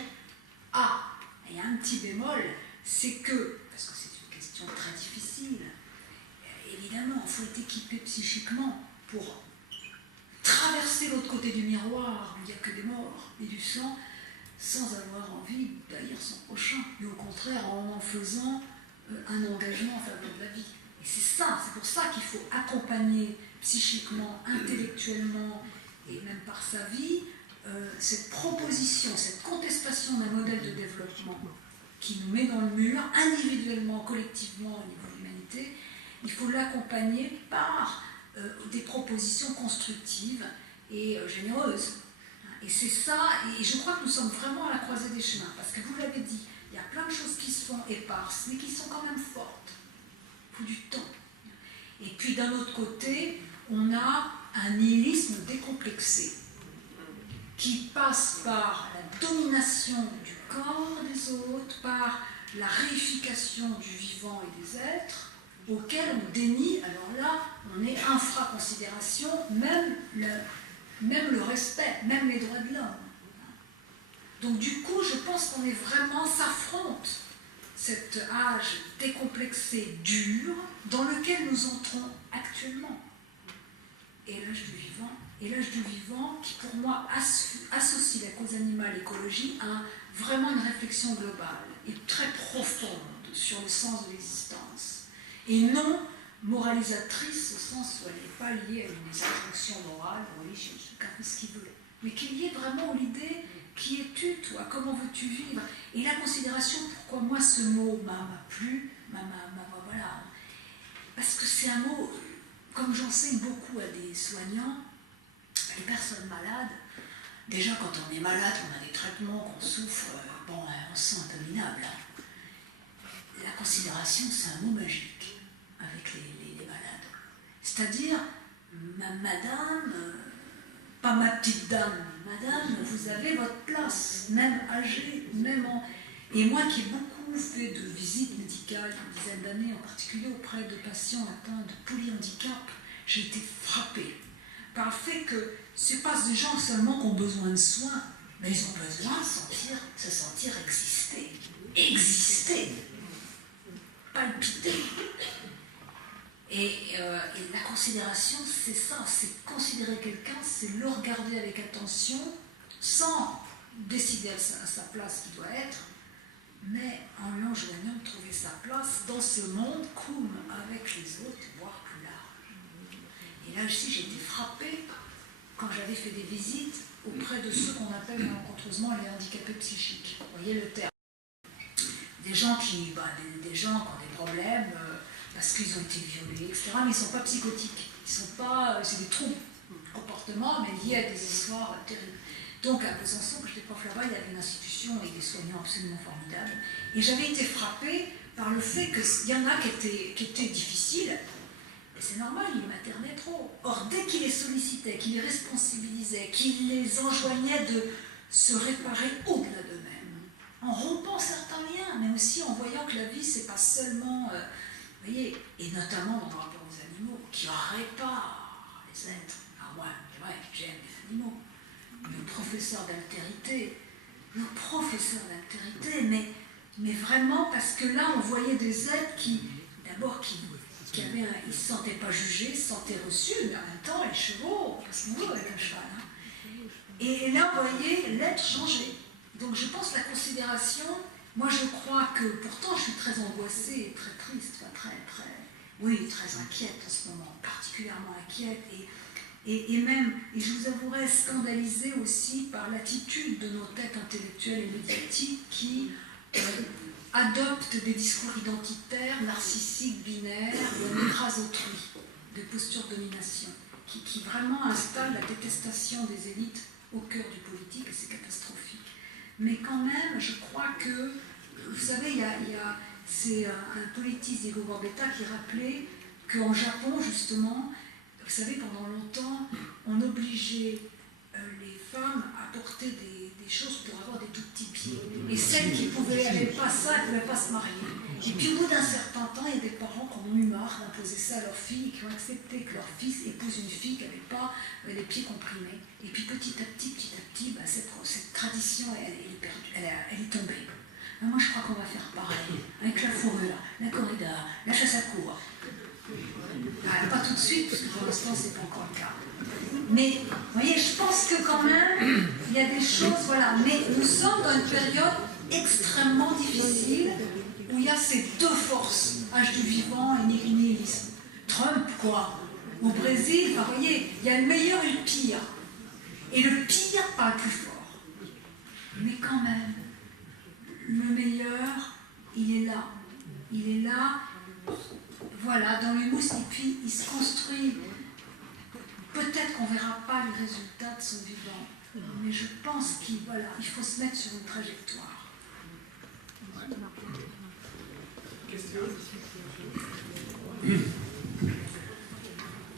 il y a un petit bémol, c'est que, parce que c'est une question très difficile, évidemment, il faut être équipé psychiquement pour traverser l'autre côté du miroir, où il n'y a que des morts et du sang, sans avoir envie d'haïr son prochain, mais au contraire en faisant un engagement en faveur de la vie. Et c'est pour ça qu'il faut accompagner psychiquement, intellectuellement et même par sa vie cette proposition, cette contestation d'un modèle de développement qui nous met dans le mur, individuellement, collectivement au niveau de l'humanité. Il faut l'accompagner par des propositions constructives et généreuses. Et c'est ça, et je crois que nous sommes vraiment à la croisée des chemins, parce que vous l'avez dit, il y a plein de choses qui se font éparses, mais qui sont quand même fortes. Il faut du temps. Et puis d'un autre côté, on a un nihilisme décomplexé, qui passe par la domination du corps des autres, par la réification du vivant et des êtres, auquel on dénie, alors là, on est infra-considération, même le respect, même les droits de l'homme. Donc du coup, je pense qu'on est vraiment, s'affronte cet âge décomplexé, dur, dans lequel nous entrons actuellement. Et l'âge du vivant, qui pour moi associe la cause animale écologie à vraiment une réflexion globale et très profonde sur le sens de l'existence. Et non moralisatrice au sens où elle n'est pas liée à une injonction morale ou religieuse, chacun fait ce qu'il veut, mais qui est liée vraiment à l'idée qui es-tu, toi, comment veux-tu vivre? Et la considération, pourquoi moi ce mot m'a plu, voilà. Parce que c'est un mot, comme j'enseigne beaucoup à des soignants, à des personnes malades, déjà quand on est malade, on a des traitements, qu'on souffre, on se sent abominable. La considération, c'est un mot magique avec les malades. C'est-à-dire, madame, pas ma petite dame, madame, vous avez votre place, même âgée, même en... Et moi qui ai beaucoup fait de visites médicales, une dizaine d'années, en particulier auprès de patients atteints de polyhandicap, j'ai été frappée par le fait que ce n'est pas des gens seulement qui ont besoin de soins, mais ils ont besoin de se sentir exister, palpiter. Et la considération, c'est ça, c'est considérer quelqu'un, c'est le regarder avec attention, sans décider à sa place qui doit être, mais en lui enjoignant de trouver sa place dans ce monde comme avec les autres, voire plus large. Et là aussi, j'ai été frappée quand j'avais fait des visites auprès de ceux qu'on appelle malencontreusement les handicapés psychiques. Vous voyez le terme. Des gens qui ont des problèmes parce qu'ils ont été violés, etc., mais ils ne sont pas psychotiques. C'est des troubles de comportement, mais liés à des histoires terribles. Donc à Besançon, quand j'étais prof là-bas, il y avait une institution avec des soignants absolument formidables. Et j'avais été frappée par le fait qu'il y en a qui étaient difficiles. Et c'est normal, ils maternaient trop. Or, dès qu'ils les sollicitaient, qu'ils les responsabilisaient, qu'ils les enjoignaient de se réparer au-delà d'eux-mêmes, en rompant certains liens, mais aussi en voyant que la vie, c'est pas seulement... vous voyez, et notamment dans le rapport aux animaux, qui réparent les êtres. Ah ouais, c'est vrai que j'aime les animaux. Le professeur d'altérité, mais vraiment parce que là on voyait des êtres qui ils ne se sentaient pas jugés, se sentaient reçus, mais en même temps les chevaux, qu'est-ce qu'on veut avec un cheval, hein. Et là vous voyez l'être changer. Donc je pense que la considération, moi je crois que, pourtant je suis très angoissée, très triste, très inquiète en ce moment, particulièrement inquiète, et même, et je vous avouerai, scandalisée aussi par l'attitude de nos têtes intellectuelles et médiatiques qui adoptent des discours identitaires, narcissiques, binaires, où on écrase autrui, des postures de domination, qui vraiment installent la détestation des élites au cœur du politique, et c'est catastrophique. Mais quand même, je crois que, vous savez, c'est un politiste, Diego Gambetta, qui rappelait qu'en Japon, justement, vous savez, pendant longtemps, on obligeait les femmes à porter des choses pour avoir des tout petits pieds. Et celles qui n'avaient pas ça, elles ne pouvaient pas se marier. Et puis au bout d'un certain temps, il y a des parents qui ont eu marre d'imposer ça à leurs filles et qui ont accepté que leur fils épouse une fille qui n'avait pas les pieds comprimés. Et puis petit à petit, cette tradition, elle est tombée. Mais moi, je crois qu'on va faire pareil, avec la fourrure, la corrida, la chasse à courre. Pas tout de suite, parce que pour l'instant, c'est pas encore le cas. Mais, vous voyez, je pense que quand même, il y a des choses, voilà. Mais nous sommes dans une période extrêmement difficile, où il y a ces deux forces, âge du vivant et nihilisme. Trump, quoi. Au Brésil, vous voyez, il y a le meilleur et le pire. Et le pire, pas le plus fort. Mais quand même, le meilleur, il est là. Il est là, voilà, dans les mousses, et puis il se construit. Peut-être qu'on ne verra pas les résultats de son vivant, mais je pense qu'il faut se mettre sur une trajectoire.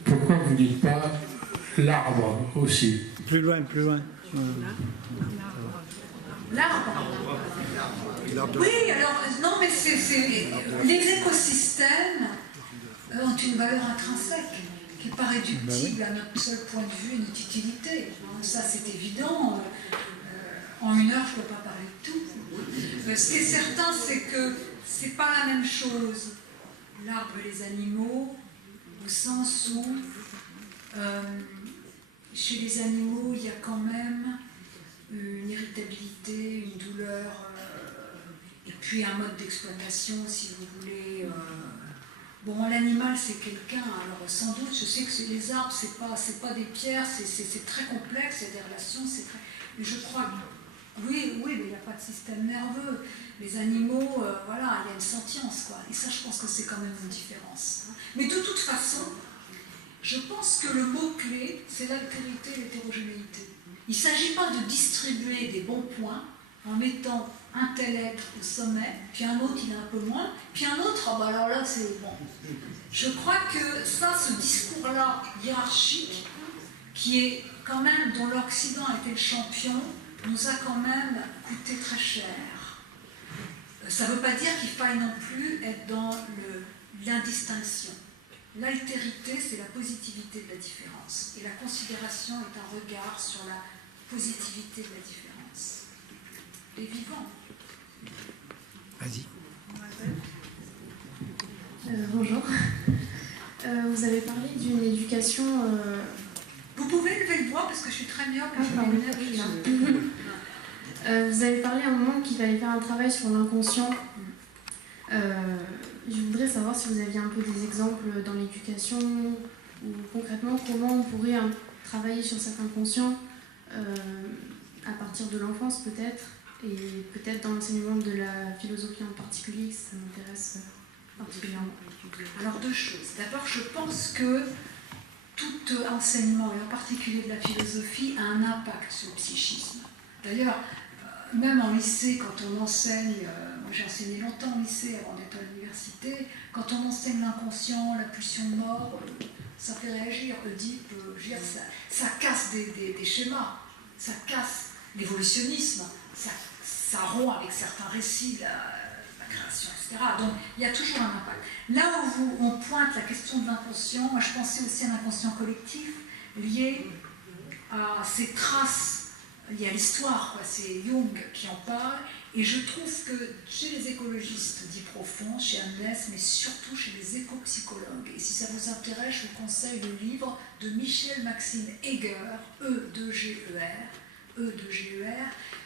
Pourquoi vous ne dites pas l'arbre aussi? Plus loin. L'arbre. Oui, alors, non, mais c'est les écosystèmes, une valeur intrinsèque qui n'est pas réductible à notre seul point de vue et notre utilité. Ça, c'est évident. En une heure, je ne peux pas parler de tout. Ce qui est certain, c'est que ce n'est pas la même chose, l'arbre et les animaux, au sens où, chez les animaux, il y a quand même une irritabilité, une douleur, et puis un mode d'exploitation, si vous voulez. Bon, l'animal, c'est quelqu'un, alors sans doute, je sais que les arbres, c'est pas des pierres, c'est très complexe, il y a des relations, c'est très... Mais je crois que, oui, mais il n'y a pas de système nerveux. Les animaux, voilà, il y a une sentience, quoi. Et ça, je pense que c'est quand même une différence. Mais de toute façon, je pense que le mot-clé, c'est l'altérité et l'hétérogénéité. Il ne s'agit pas de distribuer des bons points en mettant un tel être au sommet, puis un autre il est un peu moins, puis un autre, ah bah alors là c'est bon. Je crois que ça, ce discours-là hiérarchique, qui est quand même, dont l'Occident a été le champion, nous a quand même coûté très cher. Ça ne veut pas dire qu'il faille non plus être dans l'indistinction. L'altérité, c'est la positivité de la différence. Et la considération est un regard sur la positivité de la différence. Les vivants. Vas-y. Bonjour. Vous avez parlé d'une éducation... Vous pouvez lever le doigt parce que je suis très myope. pardon. Oui, là. Vous avez parlé à un moment qu'il fallait faire un travail sur l'inconscient. Je voudrais savoir si vous aviez un peu des exemples dans l'éducation ou concrètement comment on pourrait travailler sur cet inconscient à partir de l'enfance peut-être et peut-être dans l'enseignement de la philosophie en particulier, ça m'intéresse particulièrement. Alors deux choses. D'abord, je pense que tout enseignement, et en particulier de la philosophie, a un impact sur le psychisme. D'ailleurs, même en lycée, quand on enseigne, moi j'ai enseigné longtemps au lycée avant d'être à l'université, quand on enseigne l'inconscient, la pulsion de mort, ça fait réagir. Oedipe, ça casse des schémas, ça casse l'évolutionnisme, ça rompt avec certains récits de la création, etc. Donc il y a toujours un impact. Là où on pointe la question de l'inconscient, moi je pensais aussi à l'inconscient collectif, lié à ces traces, liées à l'histoire, c'est Jung qui en parle, et je trouve que chez les écologistes dits profonds, chez Amnes, mais surtout chez les éco-psychologues, et si ça vous intéresse, je vous conseille le livre de Michel Maxime Heger, E2GER,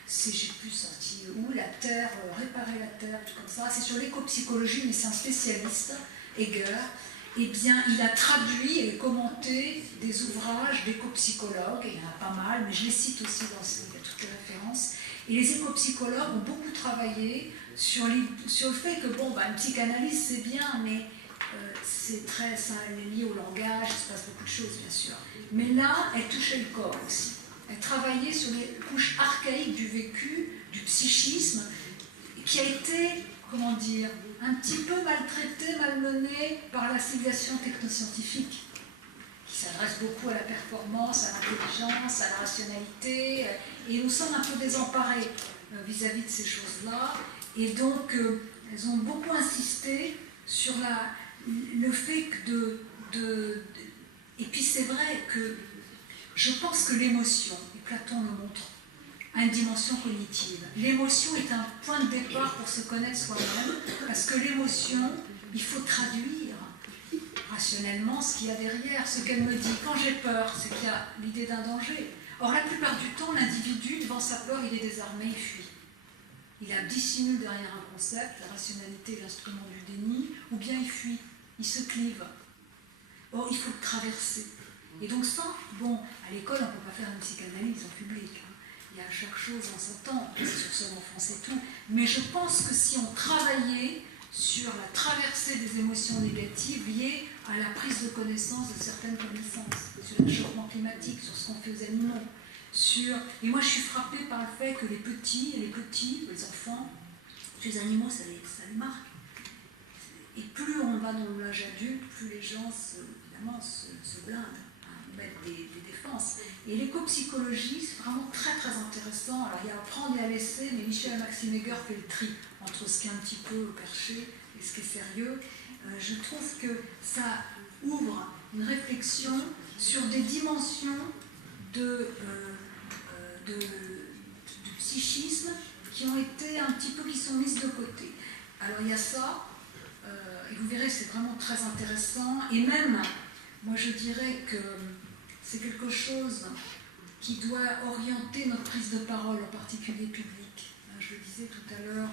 c'est, j'ai plus sorti où, la Terre, réparer la Terre, tout comme ça, c'est sur l'éco-psychologie, mais c'est un spécialiste, Heger. Eh bien, il a traduit et commenté des ouvrages d'éco-psychologues, il y en a pas mal, mais je les cite aussi dans toutes les références. Et les éco-psychologues ont beaucoup travaillé sur le fait que, bon, une psychanalyse c'est bien, mais c'est très, ça est lié au langage, il se passe beaucoup de choses, bien sûr. Mais là, elle touchait le corps aussi. Elle travaillait sur les couches archaïques du vécu, du psychisme, qui a été, comment dire, un petit peu maltraité, malmené par la civilisation technoscientifique, qui s'adresse beaucoup à la performance, à l'intelligence, à la rationalité, et nous sommes un peu désemparés vis-à-vis de ces choses-là, et donc elles ont beaucoup insisté sur le fait et puis c'est vrai que je pense que l'émotion, et Platon le montre, a une dimension cognitive. L'émotion est un point de départ pour se connaître soi-même, parce que l'émotion, il faut traduire rationnellement ce qu'il y a derrière. Ce qu'elle me dit, quand j'ai peur, c'est qu'il y a l'idée d'un danger. Or, la plupart du temps, l'individu, devant sa peur, il est désarmé, il fuit. Il a dissimule derrière un concept, la rationalité, l'instrument du déni, ou bien il fuit, il se clive. Or, il faut le traverser. Et donc ça, bon, à l'école, on ne peut pas faire une psychanalyse en public. Il y a chaque chose en son temps, c'est sur ce l'enfance et tout. Mais je pense que si on travaillait sur la traversée des émotions négatives liées à la prise de connaissance de certaines connaissances, sur le réchauffement climatique, sur ce qu'on fait aux animaux, et moi je suis frappée par le fait que les petits, les enfants, les animaux, ça les marque. Et plus on va dans l'âge adulte, plus les gens, évidemment, se blindent. mettre des défenses. Et l'éco-psychologie, c'est vraiment très très intéressant. Alors il y a à prendre et à laisser, mais Michel Maximegger fait le tri entre ce qui est un petit peu perché et ce qui est sérieux. Je trouve que ça ouvre une réflexion sur des dimensions du psychisme qui ont été un petit peu, qui sont mises de côté. Alors il y a ça, et vous verrez, c'est vraiment très intéressant, et même, moi je dirais que c'est quelque chose qui doit orienter notre prise de parole, en particulier publique. Je le disais tout à l'heure,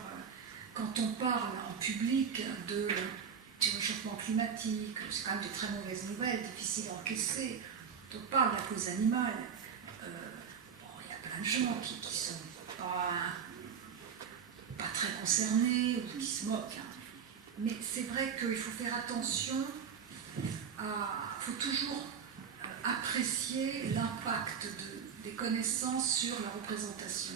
quand on parle en public du réchauffement climatique, c'est quand même de très mauvaises nouvelles, difficiles à encaisser. Quand on parle de la cause animale, il y a plein de gens qui sont pas très concernés ou qui se moquent. Hein. Mais c'est vrai qu'il faut faire attention il faut toujours apprécier l'impact des connaissances sur la représentation.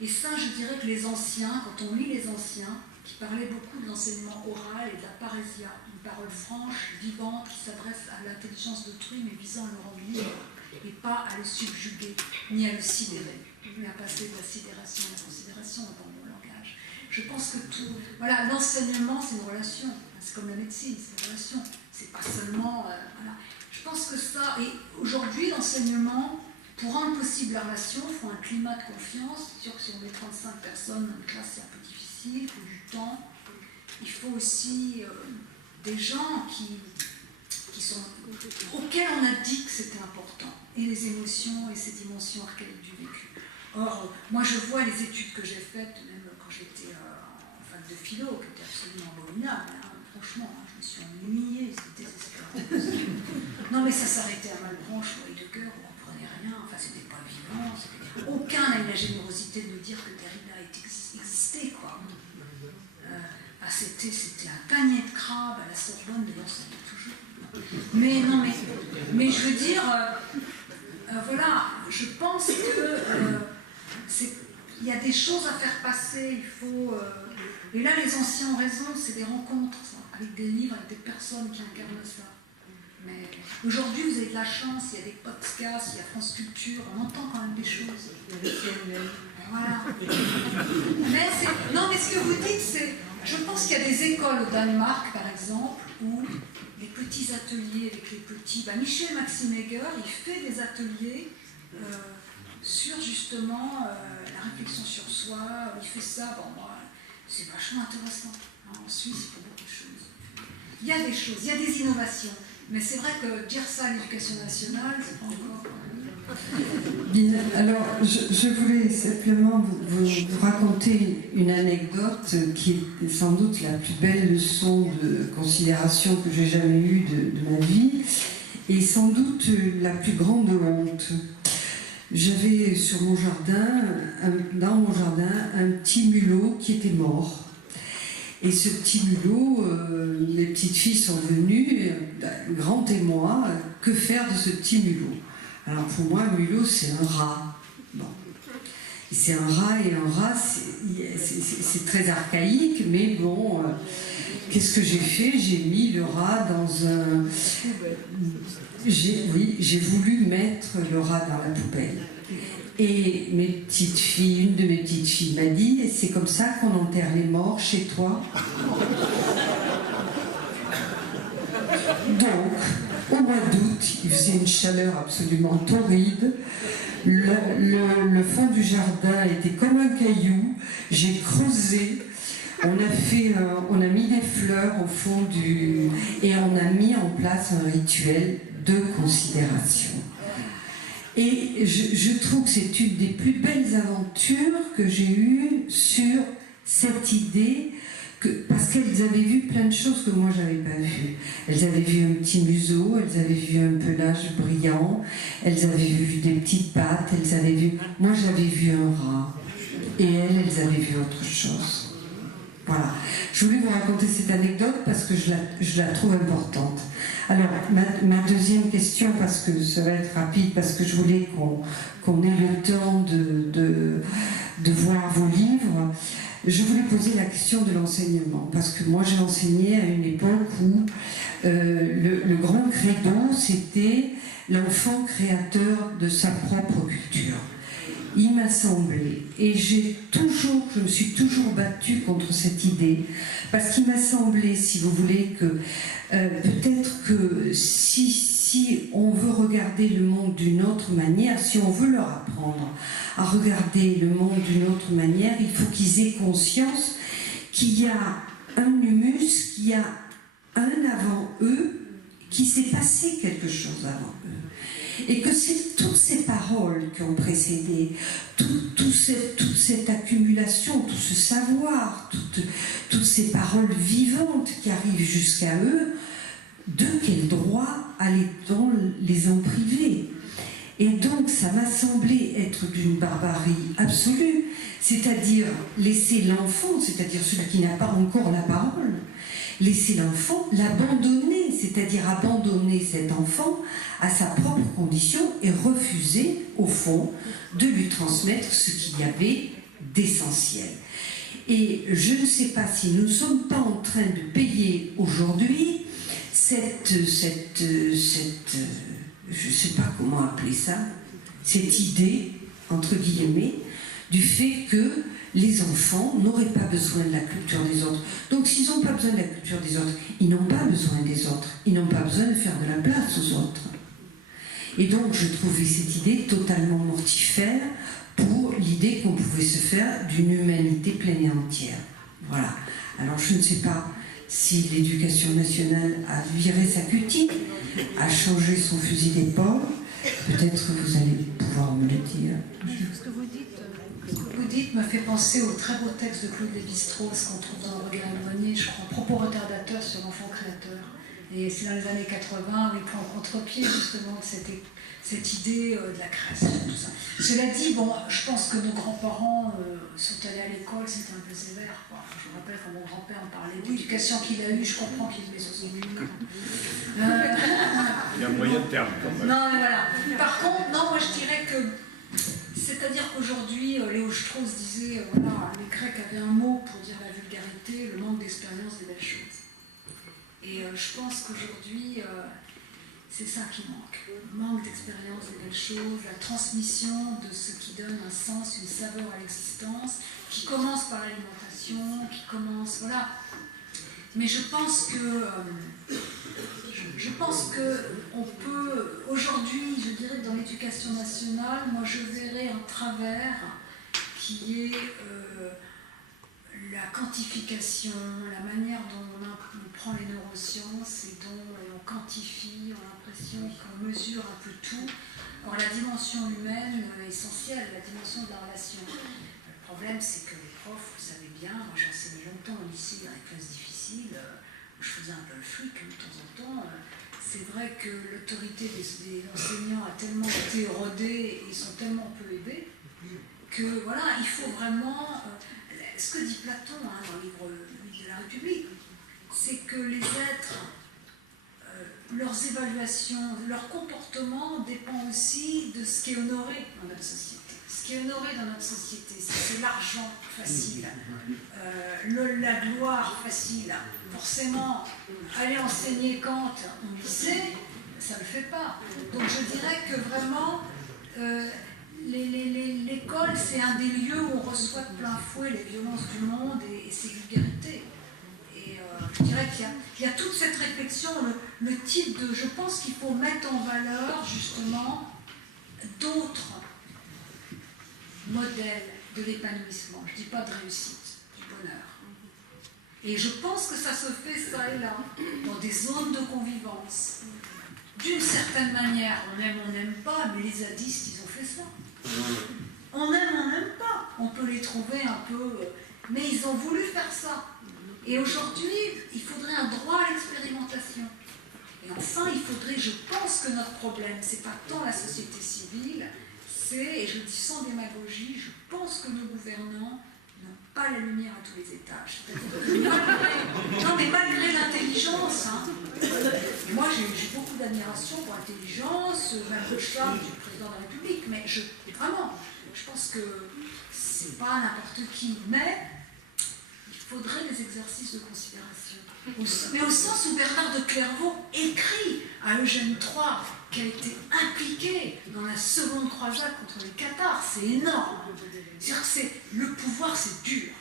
Et ça, je dirais que les anciens, quand on lit les anciens, qui parlaient beaucoup de l'enseignement oral et de la parésia, une parole franche, vivante, qui s'adresse à l'intelligence d'autrui, mais visant à le rendre libre, et pas à le subjuguer, ni à le sidérer, mais à passer de la sidération à la considération dans mon langage. Je pense que tout... Voilà, l'enseignement, c'est une relation. C'est comme la médecine, c'est une relation. C'est pas seulement... voilà. Je pense que ça... Et aujourd'hui, l'enseignement, pour rendre possible la relation, il faut un climat de confiance. C'est sûr que si on met 35 personnes dans une classe, c'est un peu difficile, il faut du temps. Il faut aussi des gens auxquels on a dit que c'était important. Et les émotions et ces dimensions archaïques du vécu. Or, moi je vois les études que j'ai faites, même quand j'étais en fac de philo, qui étaient absolument abominables. Hein. Franchement, hein, je me suis ennuyée, c'était désespérant. Non mais ça s'arrêtait à Malebranche, Heidegger, on ne comprenait rien, enfin c'était pas vivant. Aucun n'a eu la générosité de nous dire que Derrida existait, quoi. C'était un panier de crabes à la Sorbonne, d'ailleurs ça l'est toujours. Mais non, mais je veux dire, voilà, je pense que il y a des choses à faire passer, il faut... et là, les anciens ont raison, c'est des rencontres, ça, avec des livres, avec des personnes qui incarnent ça. Mais aujourd'hui, vous avez de la chance, il y a des podcasts, il y a France Culture, on entend quand même des choses. Voilà. Non, mais ce que vous dites, c'est... Je pense qu'il y a des écoles au Danemark, par exemple, où les petits ateliers avec les petits... Michel Maximegger, il fait des ateliers sur justement la réflexion sur soi. Il fait ça, c'est vachement intéressant. Hein, en Suisse, il faut beaucoup de choses. Il y a des choses, il y a des innovations. Mais c'est vrai que dire ça à l'éducation nationale, c'est pas encore... Bien, alors je voulais simplement vous raconter une anecdote qui est sans doute la plus belle leçon de considération que j'ai jamais eue de ma vie et sans doute la plus grande honte. J'avais sur mon jardin, dans mon jardin, un petit mulot qui était mort. Et ce petit mulot, les petites filles sont venues, grand témoin, que faire de ce petit mulot? Alors pour moi, un mulot, c'est un rat. Bon. C'est un rat, et un rat, c'est très archaïque, mais bon, qu'est-ce que j'ai fait? J'ai mis le rat dans un... J'ai voulu mettre le rat dans la poubelle. Et une de mes petites filles m'a dit, c'est comme ça qu'on enterre les morts chez toi? Donc, au mois d'août, il faisait une chaleur absolument torride. Le fond du jardin était comme un caillou. J'ai creusé. On a mis des fleurs au fond et on a mis en place un rituel de considération. Et je trouve que c'est une des plus belles aventures que j'ai eues sur cette idée, parce qu'elles avaient vu plein de choses que moi j'avais pas vues. Elles avaient vu un petit museau, elles avaient vu un pelage brillant, elles avaient vu des petites pattes, moi j'avais vu un rat, et elles avaient vu autre chose. Voilà. Je voulais vous raconter cette anecdote parce que je la trouve importante. Alors, ma deuxième question, parce que ça va être rapide, parce que je voulais qu'on ait le temps de voir vos livres, je voulais poser la question de l'enseignement. Parce que moi, j'ai enseigné à une époque où le grand credo, c'était l'enfant créateur de sa propre culture. Il m'a semblé, et je me suis toujours battue contre cette idée, parce qu'il m'a semblé, si vous voulez, que peut-être que si on veut regarder le monde d'une autre manière, si on veut leur apprendre à regarder le monde d'une autre manière, il faut qu'ils aient conscience qu'il y a un humus, qu'il y a un avant eux, qu'il s'est passé quelque chose avant eux. Et que c'est toutes ces paroles qui ont précédé, toute cette accumulation, tout ce savoir, toutes ces paroles vivantes qui arrivent jusqu'à eux, de quel droit allait-on les en priver? Et donc ça m'a semblé être d'une barbarie absolue, c'est-à-dire laisser l'enfant, c'est-à-dire celui qui n'a pas encore la parole, laisser l'enfant l'abandonner, c'est-à-dire abandonner cet enfant à sa propre condition et refuser, au fond, de lui transmettre ce qu'il y avait d'essentiel. Et je ne sais pas si nous ne sommes pas en train de payer aujourd'hui cette je ne sais pas comment appeler ça, cette idée, entre guillemets, du fait que les enfants n'auraient pas besoin de la culture des autres. Donc s'ils n'ont pas besoin de la culture des autres, ils n'ont pas besoin des autres. Ils n'ont pas besoin de faire de la place aux autres. Et donc je trouvais cette idée totalement mortifère pour l'idée qu'on pouvait se faire d'une humanité pleine et entière. Voilà. Alors je ne sais pas si l'éducation nationale a viré sa cutie, a changé son fusil d'épaule. Peut-être que vous allez pouvoir me le dire. Ce que vous dites me fait penser au très beau texte de Claude Lévi-Strauss qu'on trouve dans Le Regard éloigné, je crois, propos retardateurs sur l'enfant créateur. Et c'est dans les années 80 où il prend en contre-pied justement cette idée de la création, tout ça. Cela dit, bon, je pense que nos grands-parents sont allés à l'école, c'était un peu sévère, quoi. Je me rappelle quand mon grand-père me parlait de l'éducation qu'il a eue, je comprends qu'il met sur son mur. Il y a un moyen de terme quand même. Non, mais voilà. Par contre, non, moi je dirais que, c'est-à-dire qu'aujourd'hui, Léo Strauss disait, voilà, les Grecs avaient un mot pour dire la vulgarité, le manque d'expérience des belles choses. Et je pense qu'aujourd'hui, c'est ça qui manque. Le manque d'expérience des belles choses, la transmission de ce qui donne un sens, une saveur à l'existence, qui commence par l'alimentation, qui commence, voilà. Mais je pense que on peut, aujourd'hui, je dirais que dans l'éducation nationale, moi je verrais un travers qui est la quantification, la manière dont on prend les neurosciences et dont on quantifie, on a l'impression qu'on mesure un peu tout. Or la dimension humaine est essentielle, la dimension de la relation. Le problème c'est que les profs, vous savez bien, moi j'ai enseigné longtemps au lycée dans les classes difficiles, je faisais un peu le flic de temps en temps. C'est vrai que l'autorité des enseignants a tellement été érodée et ils sont tellement peu aidés que voilà, il faut vraiment... ce que dit Platon dans le livre de la République, c'est que les êtres, leurs évaluations, leur comportement dépend aussi de ce qui est honoré dans notre société. Ce qui est honoré dans notre société, c'est l'argent facile, la gloire facile. Forcément, aller enseigner Kant au lycée, ça ne le fait pas. Donc je dirais que vraiment, l'école, c'est un des lieux où on reçoit de plein fouet les violences du monde et ses vulgarités. Et je dirais qu'il y a toute cette réflexion, le type de... Je pense qu'il faut mettre en valeur, justement, d'autres modèles de l'épanouissement. Je ne dis pas de réussite, du bonheur. Et je pense que ça se fait ça et là, dans des zones de convivence. D'une certaine manière, on aime, on n'aime pas, mais les zadistes, ils ont fait ça. On aime, on n'aime pas. On peut les trouver un peu... Mais ils ont voulu faire ça. Et aujourd'hui, il faudrait un droit à l'expérimentation. Et enfin, il faudrait, je pense que notre problème, c'est pas tant la société civile, c'est, et je le dis sans démagogie, je pense que nos gouvernants n'ont pas la lumière à tous les étages. Non, mais malgré l'intelligence, hein. Moi j'ai beaucoup d'admiration pour l'intelligence, même le charme du président de la République, mais vraiment, je pense que c'est pas n'importe qui, mais il faudrait des exercices de considération. mais au sens où Bernard de Clairvaux écrit à Eugène III, qui a été impliqué dans la seconde croisade contre les Cathares. C'est énorme. C'est-à-dire que le pouvoir, c'est dur.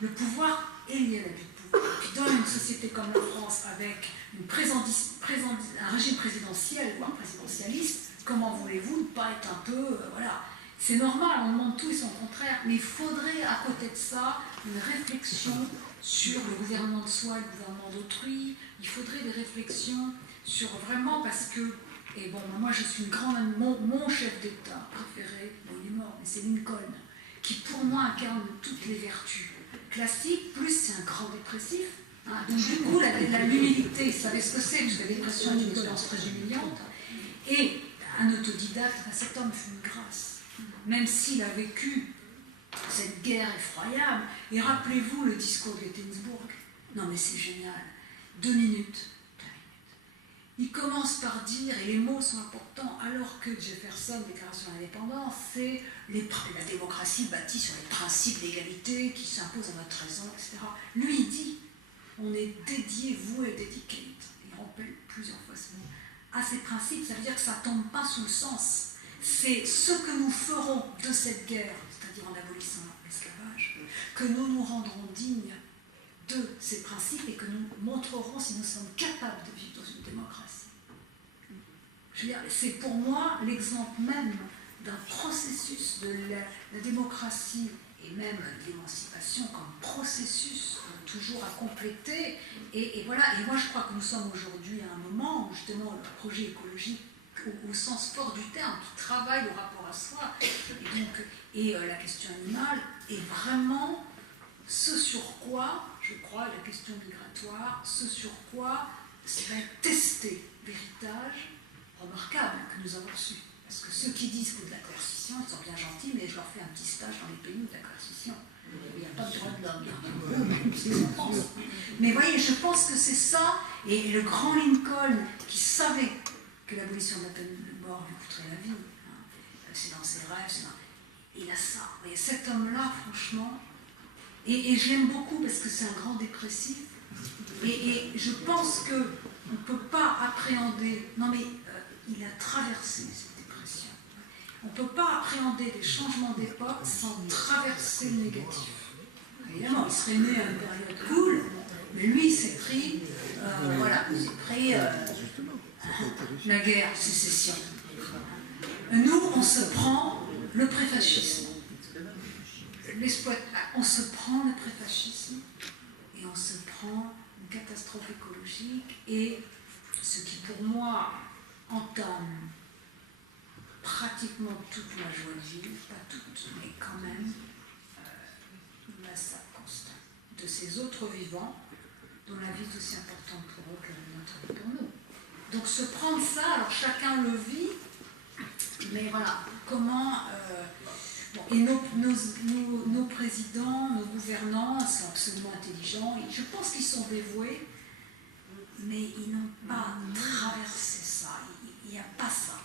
Le pouvoir est lié à l'abus de pouvoir. Et puis dans une société comme la France, avec un régime présidentiel, voire présidentialiste, comment voulez-vous ne pas être un peu... voilà. C'est normal, on demande tout et son contraire, mais il faudrait, à côté de ça, une réflexion sur le gouvernement de soi, le gouvernement d'autrui. Il faudrait des réflexions sur vraiment, parce que, et bon, moi je suis une grande, mon chef d'État préféré, bon il est mort, mais c'est Lincoln, qui pour moi incarne toutes les vertus classiques, plus c'est un grand dépressif. Hein, donc du coup, l'humilité, vous savez ce que c'est, parce que la dépression est une expérience très humiliante, et un autodidacte, cet homme fut une grâce. Même s'il a vécu cette guerre effroyable, et rappelez-vous le discours de Gettysburg, non mais c'est génial, 2 minutes, il commence par dire, et les mots sont importants, alors que Jefferson, déclaration d'indépendance, c'est la démocratie bâtie sur les principes d'égalité qui s'imposent à notre raison, etc. Lui il dit, on est dédié, voué, dedicate, il rappelle plusieurs fois ce mot, à ces principes, ça veut dire que ça ne tombe pas sous le sens. C'est ce que nous ferons de cette guerre, c'est-à-dire en abolissant l'esclavage, que nous nous rendrons dignes de ces principes et que nous montrerons si nous sommes capables de vivre dans une démocratie. Je veux dire, c'est pour moi l'exemple même d'un processus de la démocratie et même de l'émancipation comme processus toujours à compléter. Et voilà, et moi je crois que nous sommes aujourd'hui à un moment où justement le projet écologique au sens fort du terme, qui travaille le rapport à soi, et la question animale est vraiment ce sur quoi, je crois, la question migratoire, ce sur quoi va être testé l'héritage remarquable que nous avons reçu. Parce que ceux qui disent qu'il faut de la coercition, ils sont bien gentils, mais je leur fais un petit stage dans les pays où de la coercition. Il n'y a pas de droit de l'homme, c'est ce qu'on pense. Mais voyez, je pense que c'est ça, et le grand Lincoln qui savait que l'abolition de la peine de mort lui coûterait la vie. Hein. C'est dans ses rêves, il a ça. Et cet homme-là, franchement, et je l'aime beaucoup parce que c'est un grand dépressif, et je pense qu'on ne peut pas appréhender, non mais il a traversé cette dépression. On ne peut pas appréhender des changements d'époque sans traverser le négatif. Évidemment, il serait né à une période cool, mais lui, il s'est pris, la guerre, sécession. Nous, on se prend le préfascisme. On se prend le préfascisme et on se prend une catastrophe écologique et ce qui pour moi entame pratiquement toute ma joie de vivre, pas toute, mais quand même une massacre constant de ces autres vivants dont la vie est aussi importante pour eux que la nôtre est pour nous. Donc se prendre ça, alors chacun le vit, mais voilà, comment... et nos présidents, nos gouvernants sont absolument intelligents, et je pense qu'ils sont dévoués, mais ils n'ont pas traversé ça, il n'y a pas ça.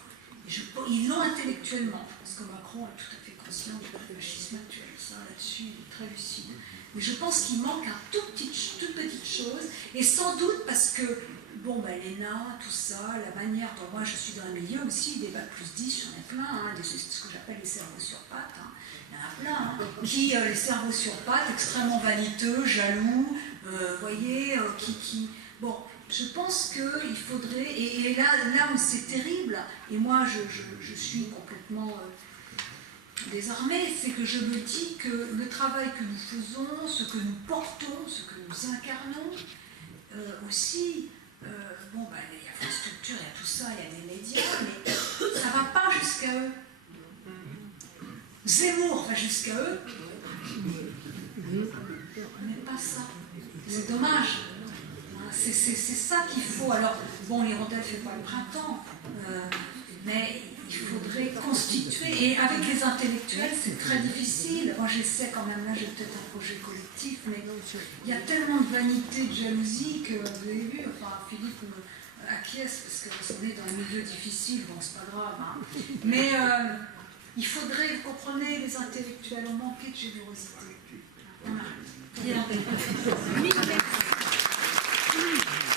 Ils l'ont intellectuellement, parce que Macron est tout à fait conscient du fascisme actuel, ça là-dessus, il est très lucide. Mais je pense qu'il manque toute petite chose, et sans doute parce que l'ENA, tout ça, la manière dont moi je suis dans le milieu aussi, des bacs plus 10, j'en ai plein, ce que j'appelle les cerveaux sur pattes, il y en a plein, les cerveaux sur pattes, extrêmement vaniteux, jaloux, voyez, je pense qu'il faudrait, et là où c'est terrible, et moi je suis complètement désarmée, c'est que je me dis que le travail que nous faisons, ce que nous portons, ce que nous incarnons, aussi, il y a France Structure, il y a tout ça, il y a des médias, mais ça ne va pas jusqu'à eux. Zemmour va jusqu'à eux, mais pas ça. C'est dommage. C'est ça qu'il faut. Alors, l'Hirondelle ne fait pas le printemps, mais il faudrait constituer. Et avec les intellectuels, c'est très difficile. Moi, j'essaie quand même, là, j'ai peut-être un projet collectif, mais il y a tellement de vanité, de jalousie que vous avez vu, Philippe acquiesce parce qu'on est dans un milieu difficile, c'est pas grave. Hein. Mais il faudrait, vous comprenez, les intellectuels ont manqué de générosité. Voilà. Merci.